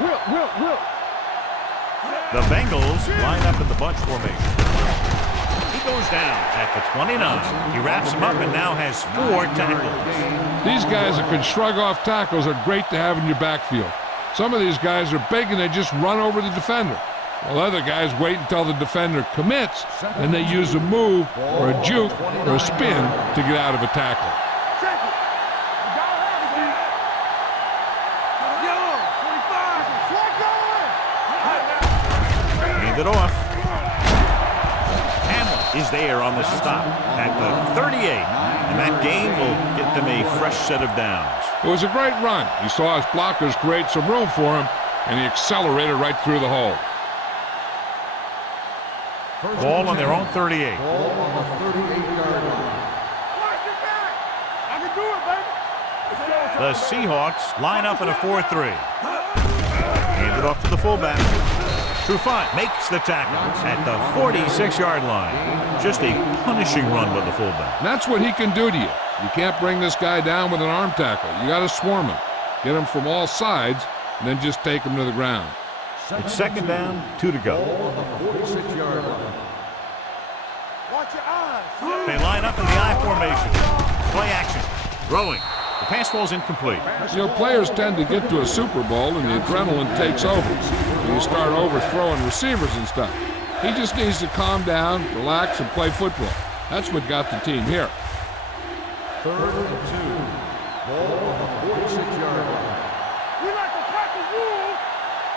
Will. The Bengals line up in the bunch formation. He goes down at the 29. He wraps him up and now has 4 tackles. These guys that can shrug off tackles are great to have in your backfield. Some of these guys are big and they just run over the defender. While other guys wait until the defender commits and they use a move or a juke or a spin to get out of a tackle. Check it. You gotta have it, dude. Yo, 25. Flag going. Hand it off. Hamlin is there on the stop at the 38. And that gain will get them a fresh set of downs. It was a great run. He saw his blockers create some room for him and he accelerated right through the hole. Ball on their own 38. Ball on the 38-yard line. Watch your back. I can do it, baby. The Seahawks line up in a 4-3. Hand it off to the fullback. Trufant makes the tackle at the 46-yard line. Just a punishing run by the fullback. And that's what he can do to you. You can't bring this guy down with an arm tackle. You got to swarm him. Get him from all sides and then just take him to the ground. It's second down, 2 to go. Ball on the 46-yard line. Watch your eyes. They line up in the I formation. Play action. Throwing. The pass falls incomplete. You know, players tend to get to a Super Bowl and the adrenaline takes over. And you start overthrowing receivers and stuff. He just needs to calm down, relax, and play football. That's what got the team here. Third and 2. Ball on the 46-yard line. We like to crack the rules.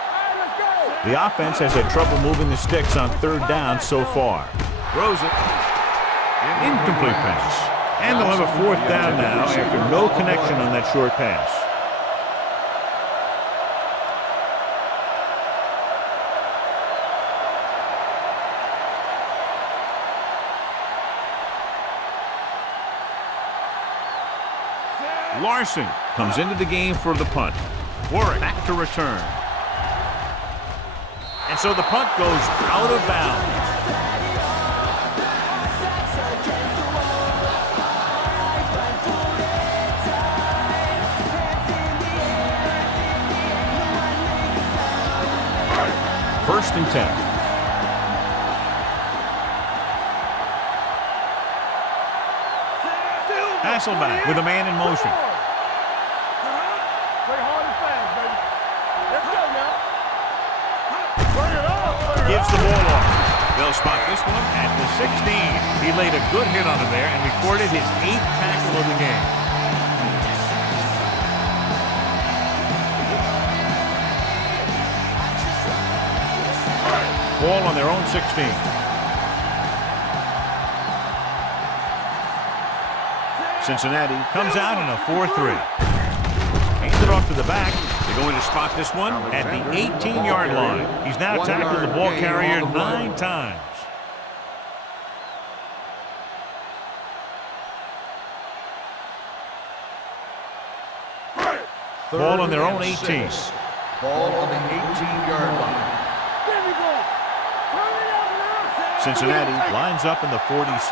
All right, let's go. The offense has had trouble moving the sticks on third down so far. Throws it. Incomplete pass. And they'll have a 4th down now after no connection on that short pass. Larson comes into the game for the punt. Warwick back to return. And so the punt goes out of bounds. First and 10. Hasselback with a man in motion. Play hard and fast, baby. Let's go now. Bring it on. Gives the ball off. They'll spot this one at the 16. He laid a good hit on him there and recorded his 8th tackle of the game. Ball on their own 16. Cincinnati comes out in a 4-3. Hands it off to the back. They're going to spot this one at the 18-yard line. He's now tackled the ball carrier 9 times. Ball on their own 18. Ball on the 18-yard line. Cincinnati lines up in the 46.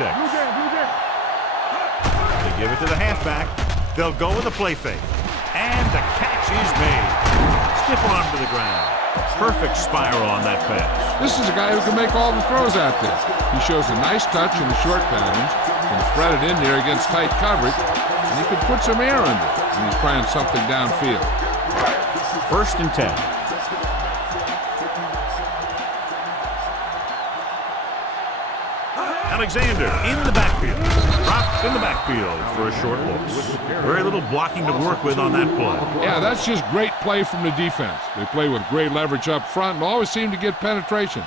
They give it to the halfback. They'll go with a play fake. And the catch is made. Stiff arm to the ground. Perfect spiral on that pass. This is a guy who can make all the throws out there. He shows a nice touch in the short patterns, can thread it in there against tight coverage, and he can put some air under it when he's trying something downfield. 1st and 10. Alexander in the backfield. Dropped in the backfield for a short loss. Very little blocking to work with on that play. Yeah, that's just great play from the defense. They play with great leverage up front and always seem to get penetration.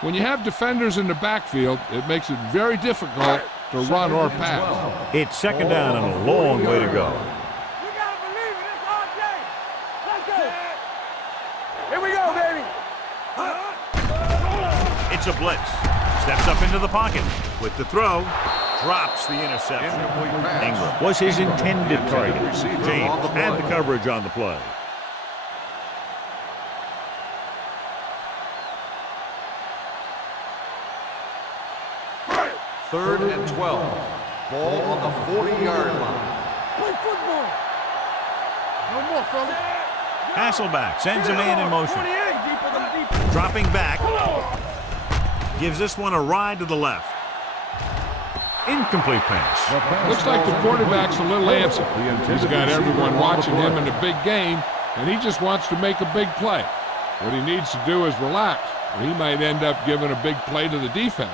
When you have defenders in the backfield, it makes it very difficult to run or pass. It's 2nd down and a long way to go. You gotta believe it. It's our day. Let's go. Here we go, baby. It's a blitz. Steps up into the pocket. With the throw, drops the interception. Ingram was his intended target. James had the coverage on the play. 3rd and 12. Ball on the 40-yard line. Play football. No more, fellas. Hasselback sends a man in motion. 48 deeper than deeper. Dropping back. Gives this one a ride to the left. Incomplete pass. Looks like the quarterback's a little antsy. He's got everyone watching him in a big game, and he just wants to make a big play. What he needs to do is relax, or he might end up giving a big play to the defense.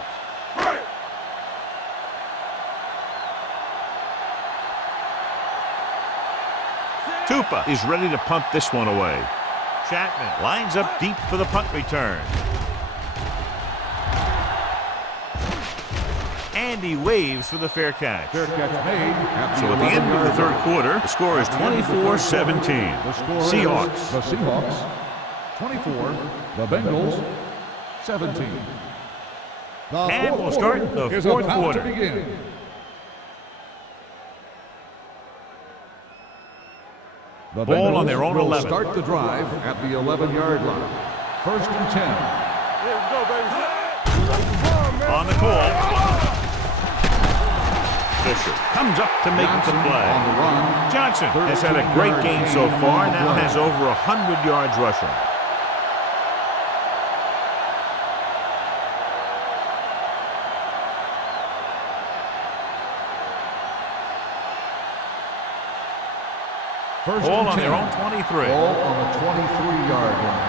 Tupa is ready to punt this one away. Chapman lines up deep for the punt return. And he waves for the fair catch. Fair catch made. So at the end of the 3rd quarter, the score is 24-17. Seahawks. The Seahawks 24, the Bengals 17. And we'll start the 4th quarter. The Ball on Bengals their own will 11. start the drive at the 11-yard line. 1st and 10. Let's go, baby. On the call. Fisher comes up to make the play. On the run. Johnson has had a great game so far, now has over 100 yards rushing. Ball on their own 23. Ball on the 23-yard line.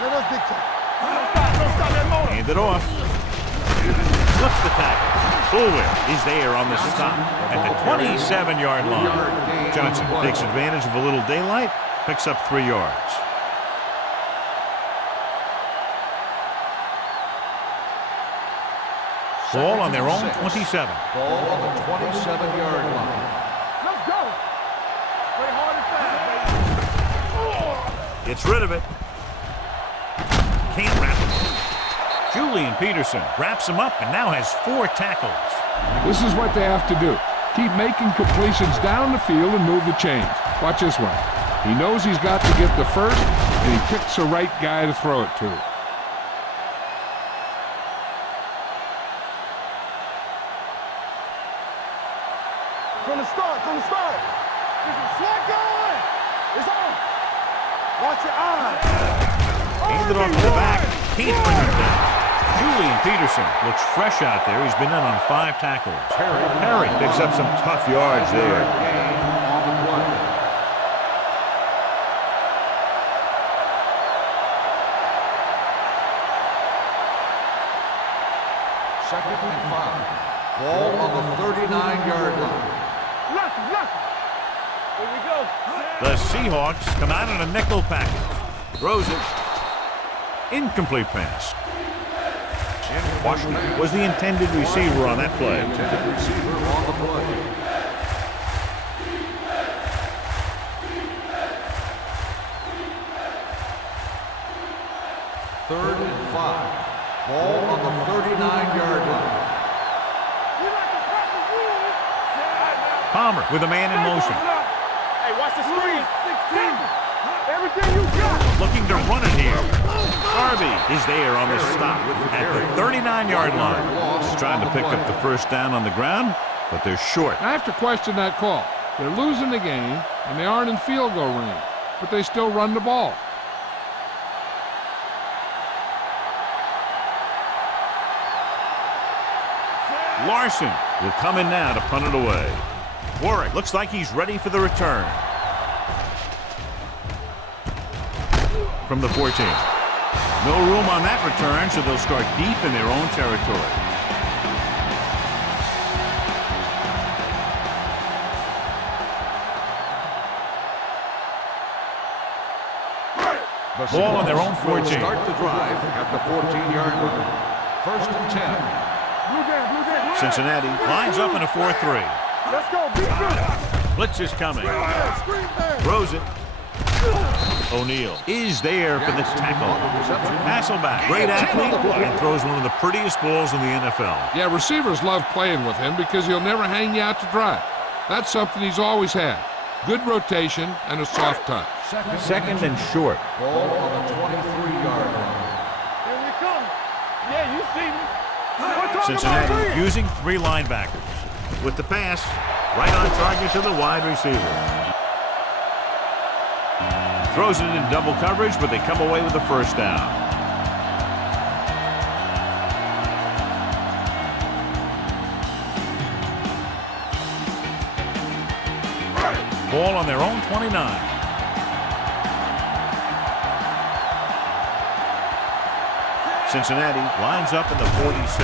Let us dictate. Don't stop that motor. Hand it off. Slips the tackle. Bullware is there on the stop at the 27-yard line. Johnson takes advantage of a little daylight, picks up 3 yards. Ball on their own 27. Ball on the 27-yard line. Let's go. Play hard and fast, baby. Gets rid of it. Can't wrap him up. Julian Peterson wraps him up and now has 4 tackles. This is what they have to do. Keep making completions down the field and move the chains. Watch this one. He knows he's got to get the first, and he picks the right guy to throw it to. From the start. This is slot going. It's on. Watch your eyes. Handed off to the back. Can't bring him down. Julian Peterson looks fresh out there. He's been in on 5 tackles. Harry picks up some tough yards there. On the play. Second and 5. Ball on the 39-yard line. Left. Here we go. The Seahawks come out in a nickel package. Throws it. Incomplete pass. Washington was the intended receiver on that play. Intended receiver on the play. Third and 5. Ball on the 39-yard line. Palmer with a man in motion. Hey, watch the screen. 16. Everything you got. Looking to run it here. Darby is there on the stop at the 39-yard line. He's trying to pick up the first down on the ground, but they're short. I have to question that call. They're losing the game, and they aren't in field goal range, but they still run the ball. Larson will come in now to punt it away. Warwick looks like he's ready for the return. From the 14. No room on that return, so they'll start deep in their own territory. Ball on their own 14. Start the drive at the 14-yard line. First and 10. Cincinnati lines up in a 4-3. Let's go. Be good. Blitz is coming. Screen there. Throws it. O'Neal is there for the tackle. Hasselback, great athlete, and throws one of the prettiest balls in the NFL. Yeah, receivers love playing with him because he'll never hang you out to dry. That's something he's always had. Good rotation and a soft touch. Second and short. Ball on the 23-yard line. Here we come. Yeah, you see me. Cincinnati using 3 linebackers. With the pass, right on target to the wide receiver. Throws it in double coverage, but they come away with the first down. Ball on their own 29. Cincinnati lines up in the 46.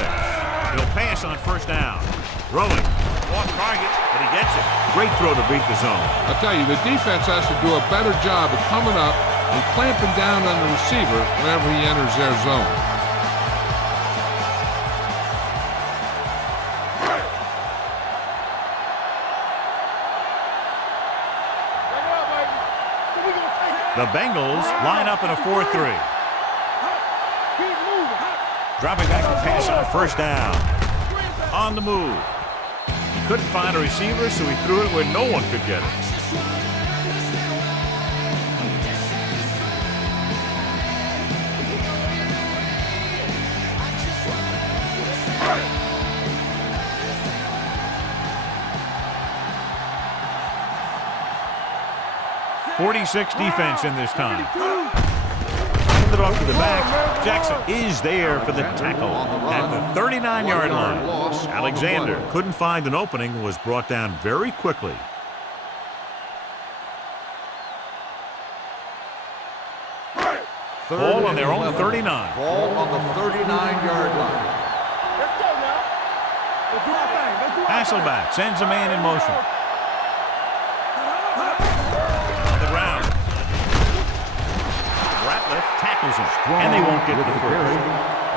He'll pass on first down. Throwing. Off target, but he gets it. Great throw to beat the zone. I'll tell you, the defense has to do a better job of coming up and clamping down on the receiver whenever he enters their zone. The Bengals line up in a 4-3. Dropping back to pass on first down. On the move. He couldn't find a receiver, so he threw it where no one could get it. .46 defense in this time. Hand it off to the back. Jackson is there for the tackle at the 39-yard line. Alexander couldn't find an opening, was brought down very quickly. Ball on their own 39. Ball on the 39-yard line. Let's go now. Let's do our thing. Let's do our thing. Hasselback sends a man in motion. Tackles him, and they won't get the first.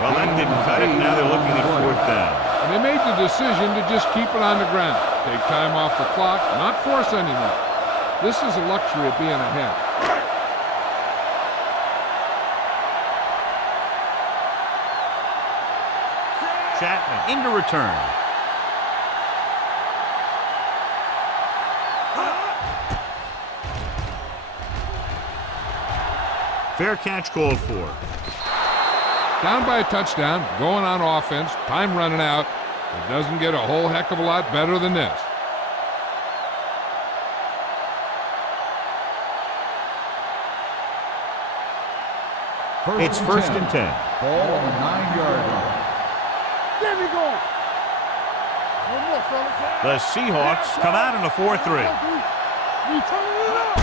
Well, that didn't cut it. Now they're looking at fourth down. And they made the decision to just keep it on the ground. Take time off the clock, not force anything. This is a luxury of being ahead. Chapman into return. Fair catch called for. Down by a touchdown, going on offense, time running out. It doesn't get a whole heck of a lot better than this. It's first and 10. Ball on the 9-yard line. There we go. One more, fellas. The Seahawks come out in a 4-3. We turn it up.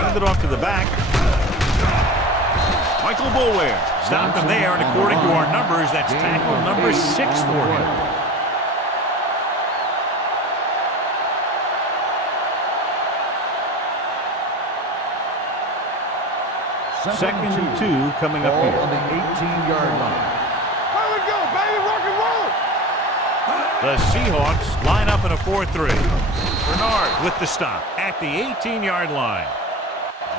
Hand it off to the back. Michael Boulware stopped him there, and according to our numbers, that's tackle number 6 for him. Second and 2 coming up here. Ball on the 18-yard line. Here we go, baby. Rock and roll. The Seahawks line up in a 4-3. Bernard with the stop at the 18-yard line.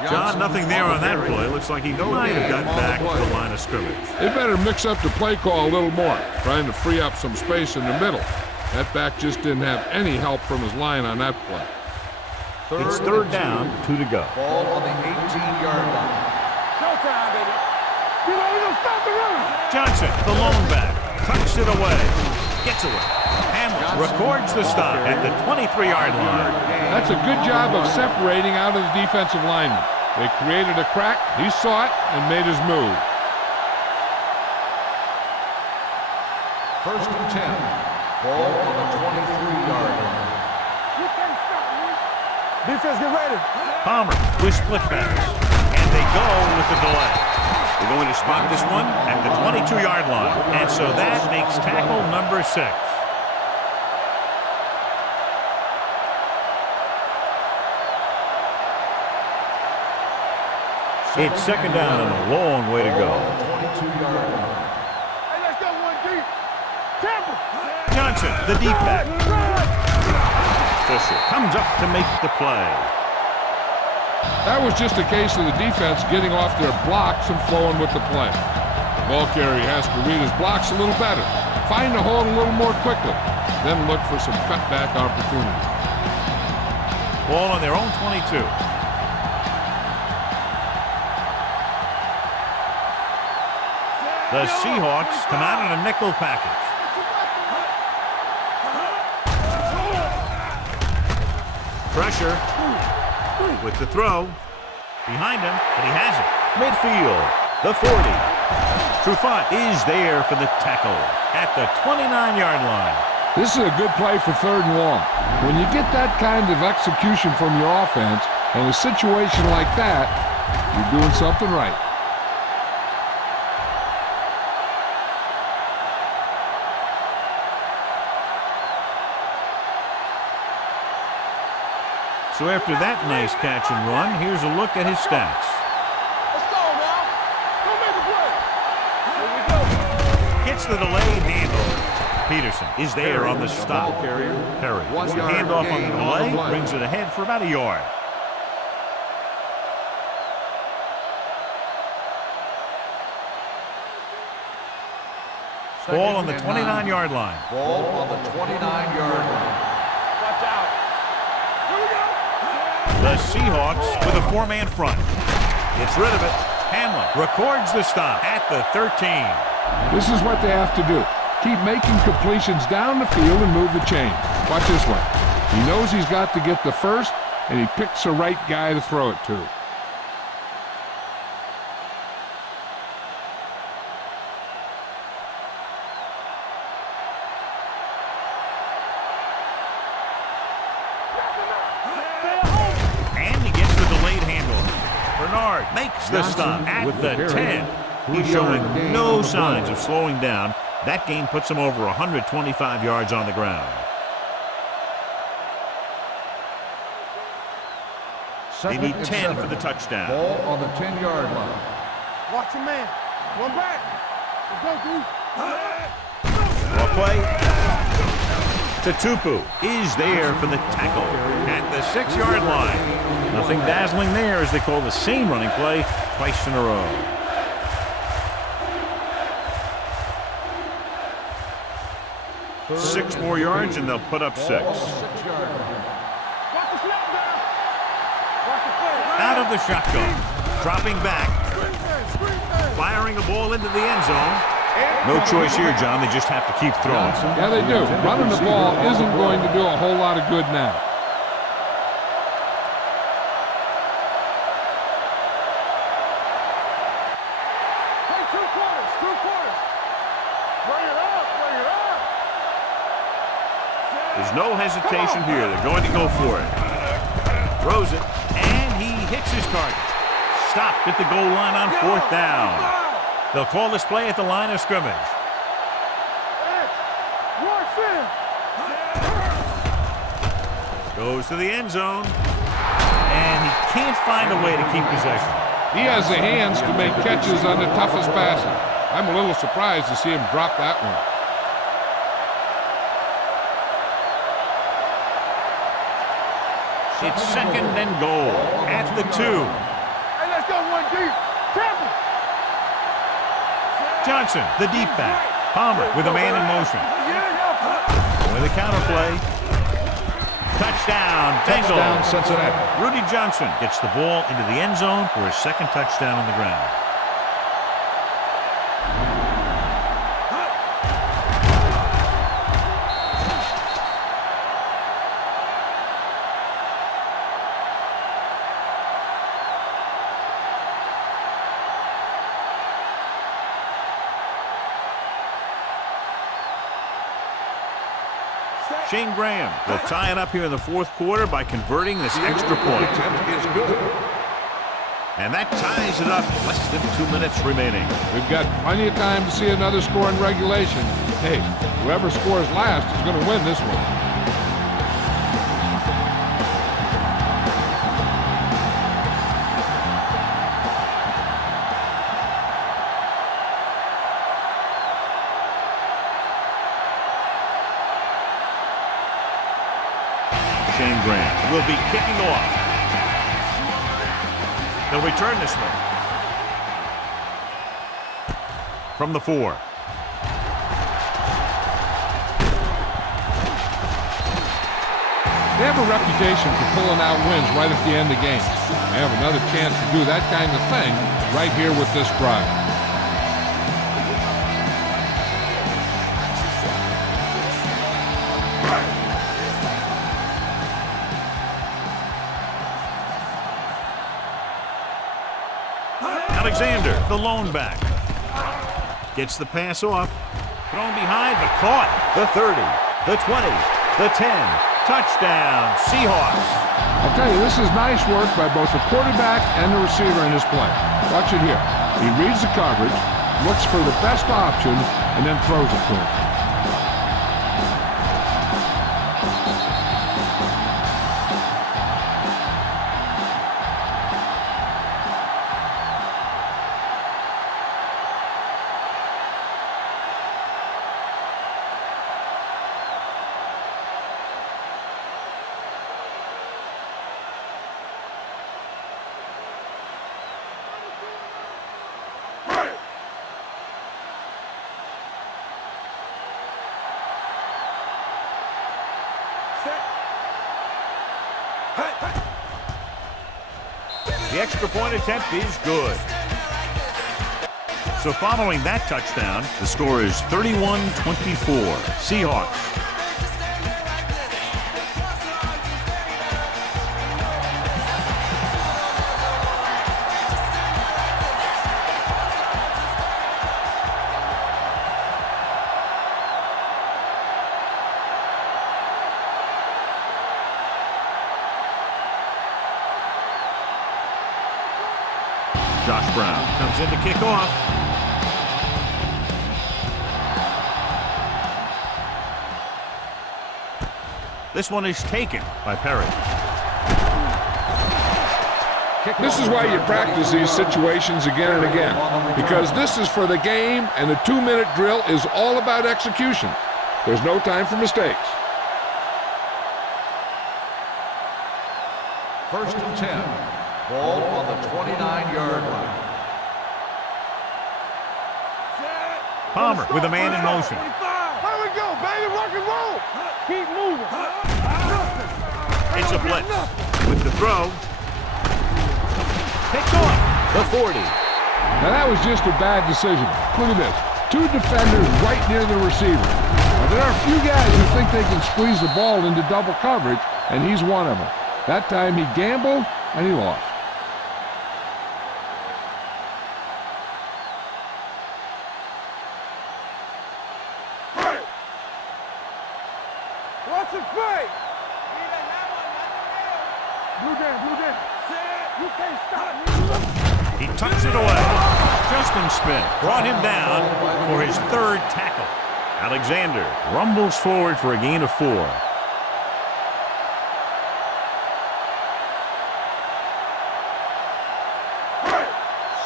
John, nothing there on that play. Looks like he might have gotten back to the line of scrimmage. They better mix up the play call a little more, trying to free up some space in the middle. That back just didn't have any help from his line on that play. It's third down, 2 to go. Ball on the 18-yard line. Showtime, baby. Get on, we're gonna stop the run. Johnson, the lone back, tucks it away, gets away. Hamlin records the stop at the 23-yard line. That's a good job of separating out of the defensive lineman. They created a crack, he saw it, and made his move. First and 10. Ball on the 23-yard line. You can't stop me. Defense, get ready. Palmer with split pass, and they go with the delay. They're going to spot this one at the 22-yard line, and so that makes tackle number 6. It's second down and a long way to go. 22-yard line. Hey, let's go one deep. Temple. Johnson, the deep back. Fisher comes up to make the play. That was just a case of the defense getting off their blocks and flowing with the play. The ball carrier has to read his blocks a little better, find the hole a little more quickly, then look for some cutback opportunities. Ball on their own 22. The Seahawks come out in a nickel package. Pressure with the throw. Behind him, but he has it. Midfield, the 40. Trufant is there for the tackle at the 29-yard line. This is a good play for third and long. When you get that kind of execution from your offense in a situation like that, you're doing something right. So after that nice catch and run, here's a look at his stats. Let's go now. Go make a play. Here we go. Gets the delayed handoff. Peterson is there on the stop. Carrier. Perry gets the 1 yard handoff on the gain on the delay, play. brings it ahead for about a yard. Ball on the 29-yard line. Ball on the 29-yard line. Watch out. Here we go. The Seahawks with a 4-man front. Gets rid of it. Hamlin records the stop at the 13. This is what they have to do. Keep making completions down the field and move the chain. Watch this one. He knows he's got to get the first, and he picks the right guy to throw it to. And he gets the delayed handoff. Bernard makes the stop at the 10. He's showing no signs of slowing down. That gain puts him over 125 yards on the ground. They need 10 for the touchdown. Ball on the 10-yard line. Watch your man. One back. Let's go, dude. Ball play. Tatupu is there for the tackle at the 6-yard line. Nothing dazzling there as they call the same running play twice in a row. 6 more yards and they'll put up 6. Ball on the 6-yard line. Watch the snap down. Watch the play. Out of the shotgun, dropping back, firing a ball into the end zone. No choice here, John. They just have to keep throwing. Yeah, they do. Running the ball isn't going to do a whole lot of good now. Play 2 quarters. 2 quarters. Bring it up. Bring it up. There's no hesitation here. They're going to go for it. Throws it, and he hits his target. Stopped at the goal line on 4th down. They'll call this play at the line of scrimmage. Goes to the end zone, and he can't find a way to keep possession. He has the hands to make catches on the toughest passes. I'm a little surprised to see him drop that one. It's second and goal at the 2. Hey, let's go one deep. Temple. Johnson, the deep back. Palmer with a man in motion. With a counter play. Touchdown, Bengals. Touchdown, Cincinnati. Rudy Johnson gets the ball into the end zone for his second touchdown on the ground. Shane Graham will tie it up here in the fourth quarter by converting this extra point. Attempt is good. And that ties it up. Less than 2 minutes remaining. We've got plenty of time to see another score in regulation. Hey, whoever scores last is going to win this one. Shane Graham will be kicking off. They'll return this one. From the 4. They have a reputation for pulling out wins right at the end of games. They have another chance to do that kind of thing right here with this drive. Alexander, the lone back. Gets the pass off. Thrown behind, but caught. The 30, the 20, the 10. Touchdown, Seahawks. I'll tell you, this is nice work by both the quarterback and the receiver in this play. Watch it here. He reads the coverage, looks for the best option, and then throws it to him. The extra point attempt is good. So following that touchdown, the score is 31-24. Seahawks. Josh Brown comes in to kick off. This one is taken by Perry. This is why you practice these situations again and again, because this is for the game, and the 2-minute drill is all about execution. There's no time for mistakes. First and 10. Ball on the 29-yard line. Palmer with a man in motion. Here we go, baby. Rock and roll. Keep moving. It's a blitz. With the throw. Picks off. The 40. Now that was just a bad decision. Look at this. 2 defenders right near the receiver. Now, there are a few guys who think they can squeeze the ball into double coverage, and he's one of them. That time he gambled, and he lost. Watch it play. Blue down. You can't stop me. He tucks it away. Justin Smith brought him down for his 3rd tackle. Alexander rumbles forward for a gain of 4.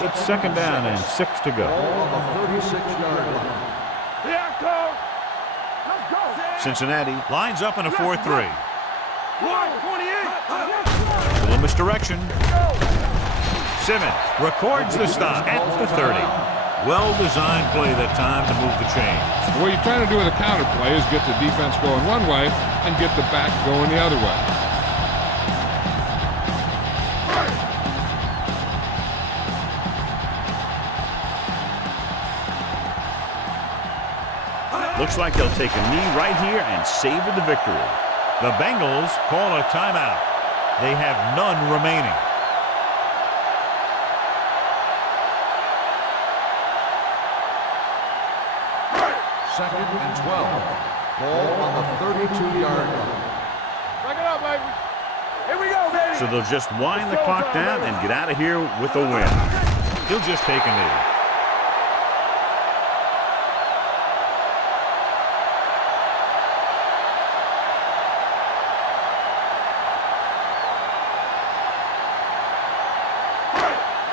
It's 2nd down and 6 to go. Ball on the 36-yard line. Here I come. Let's go. Cincinnati lines up in a 4-3. 128. Little misdirection. Simmons records the stop at the 30. Well-designed play that time to move the chains. What you're trying to do with a counter play is get the defense going one way and get the back going the other way. Looks like they'll take a knee right here and savor the victory. The Bengals call a timeout. They have none remaining. Second and 12. Ball on the 32-yard line. Back it up, baby. Here we go, baby. So they'll just wind the clock down and get out of here with a win. He'll just take a knee.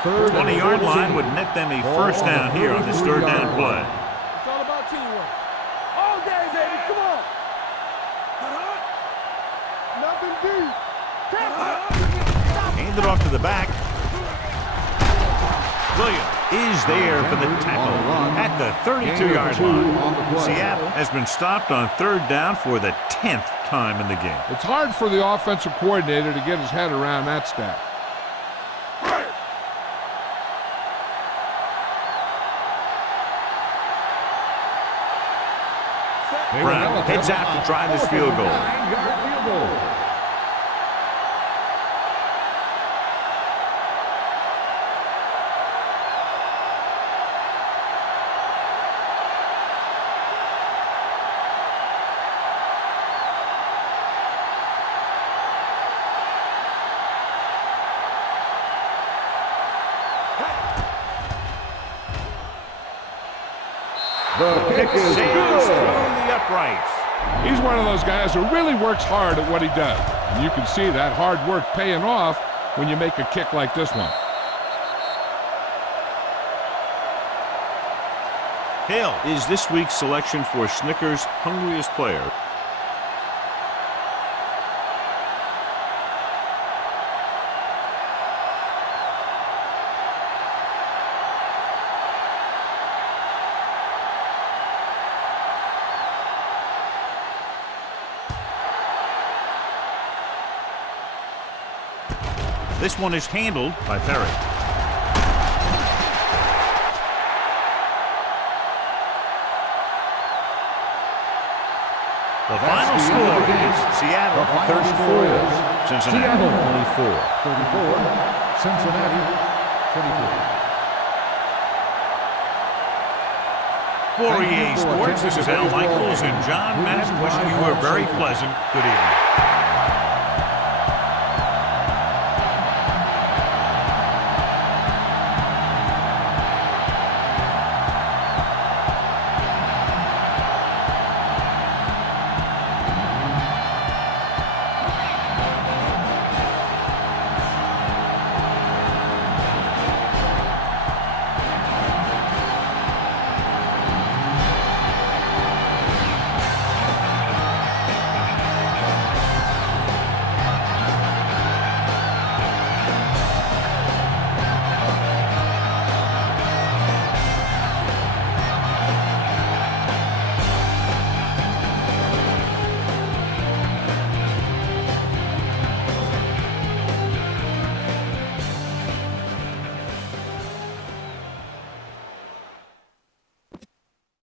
Third 20-yard line would net them a first down here on this third down play. It's all about teamwork. All day, baby. Come on. Nothing deep. Hand it off to the back. Williams is there for the tackle at the 32-yard line. Seattle has been stopped on third down for the 10th time in the game. It's hard for the offensive coordinator to get his head around that stat. Brown heads out to try this field goal. 9-yard field goal. The kick is good. Through the uprights. He's one of those guys who really works hard at what he does. And you can see that hard work paying off when you make a kick like this one. Hill is this week's selection for Snickers' hungriest player. This one is handled by Perry. The final score is Seattle 34, Cincinnati 24. 34, Cincinnati 24. For EA Sports, this is Al Michaels and John Madden wishing you a very pleasant good evening.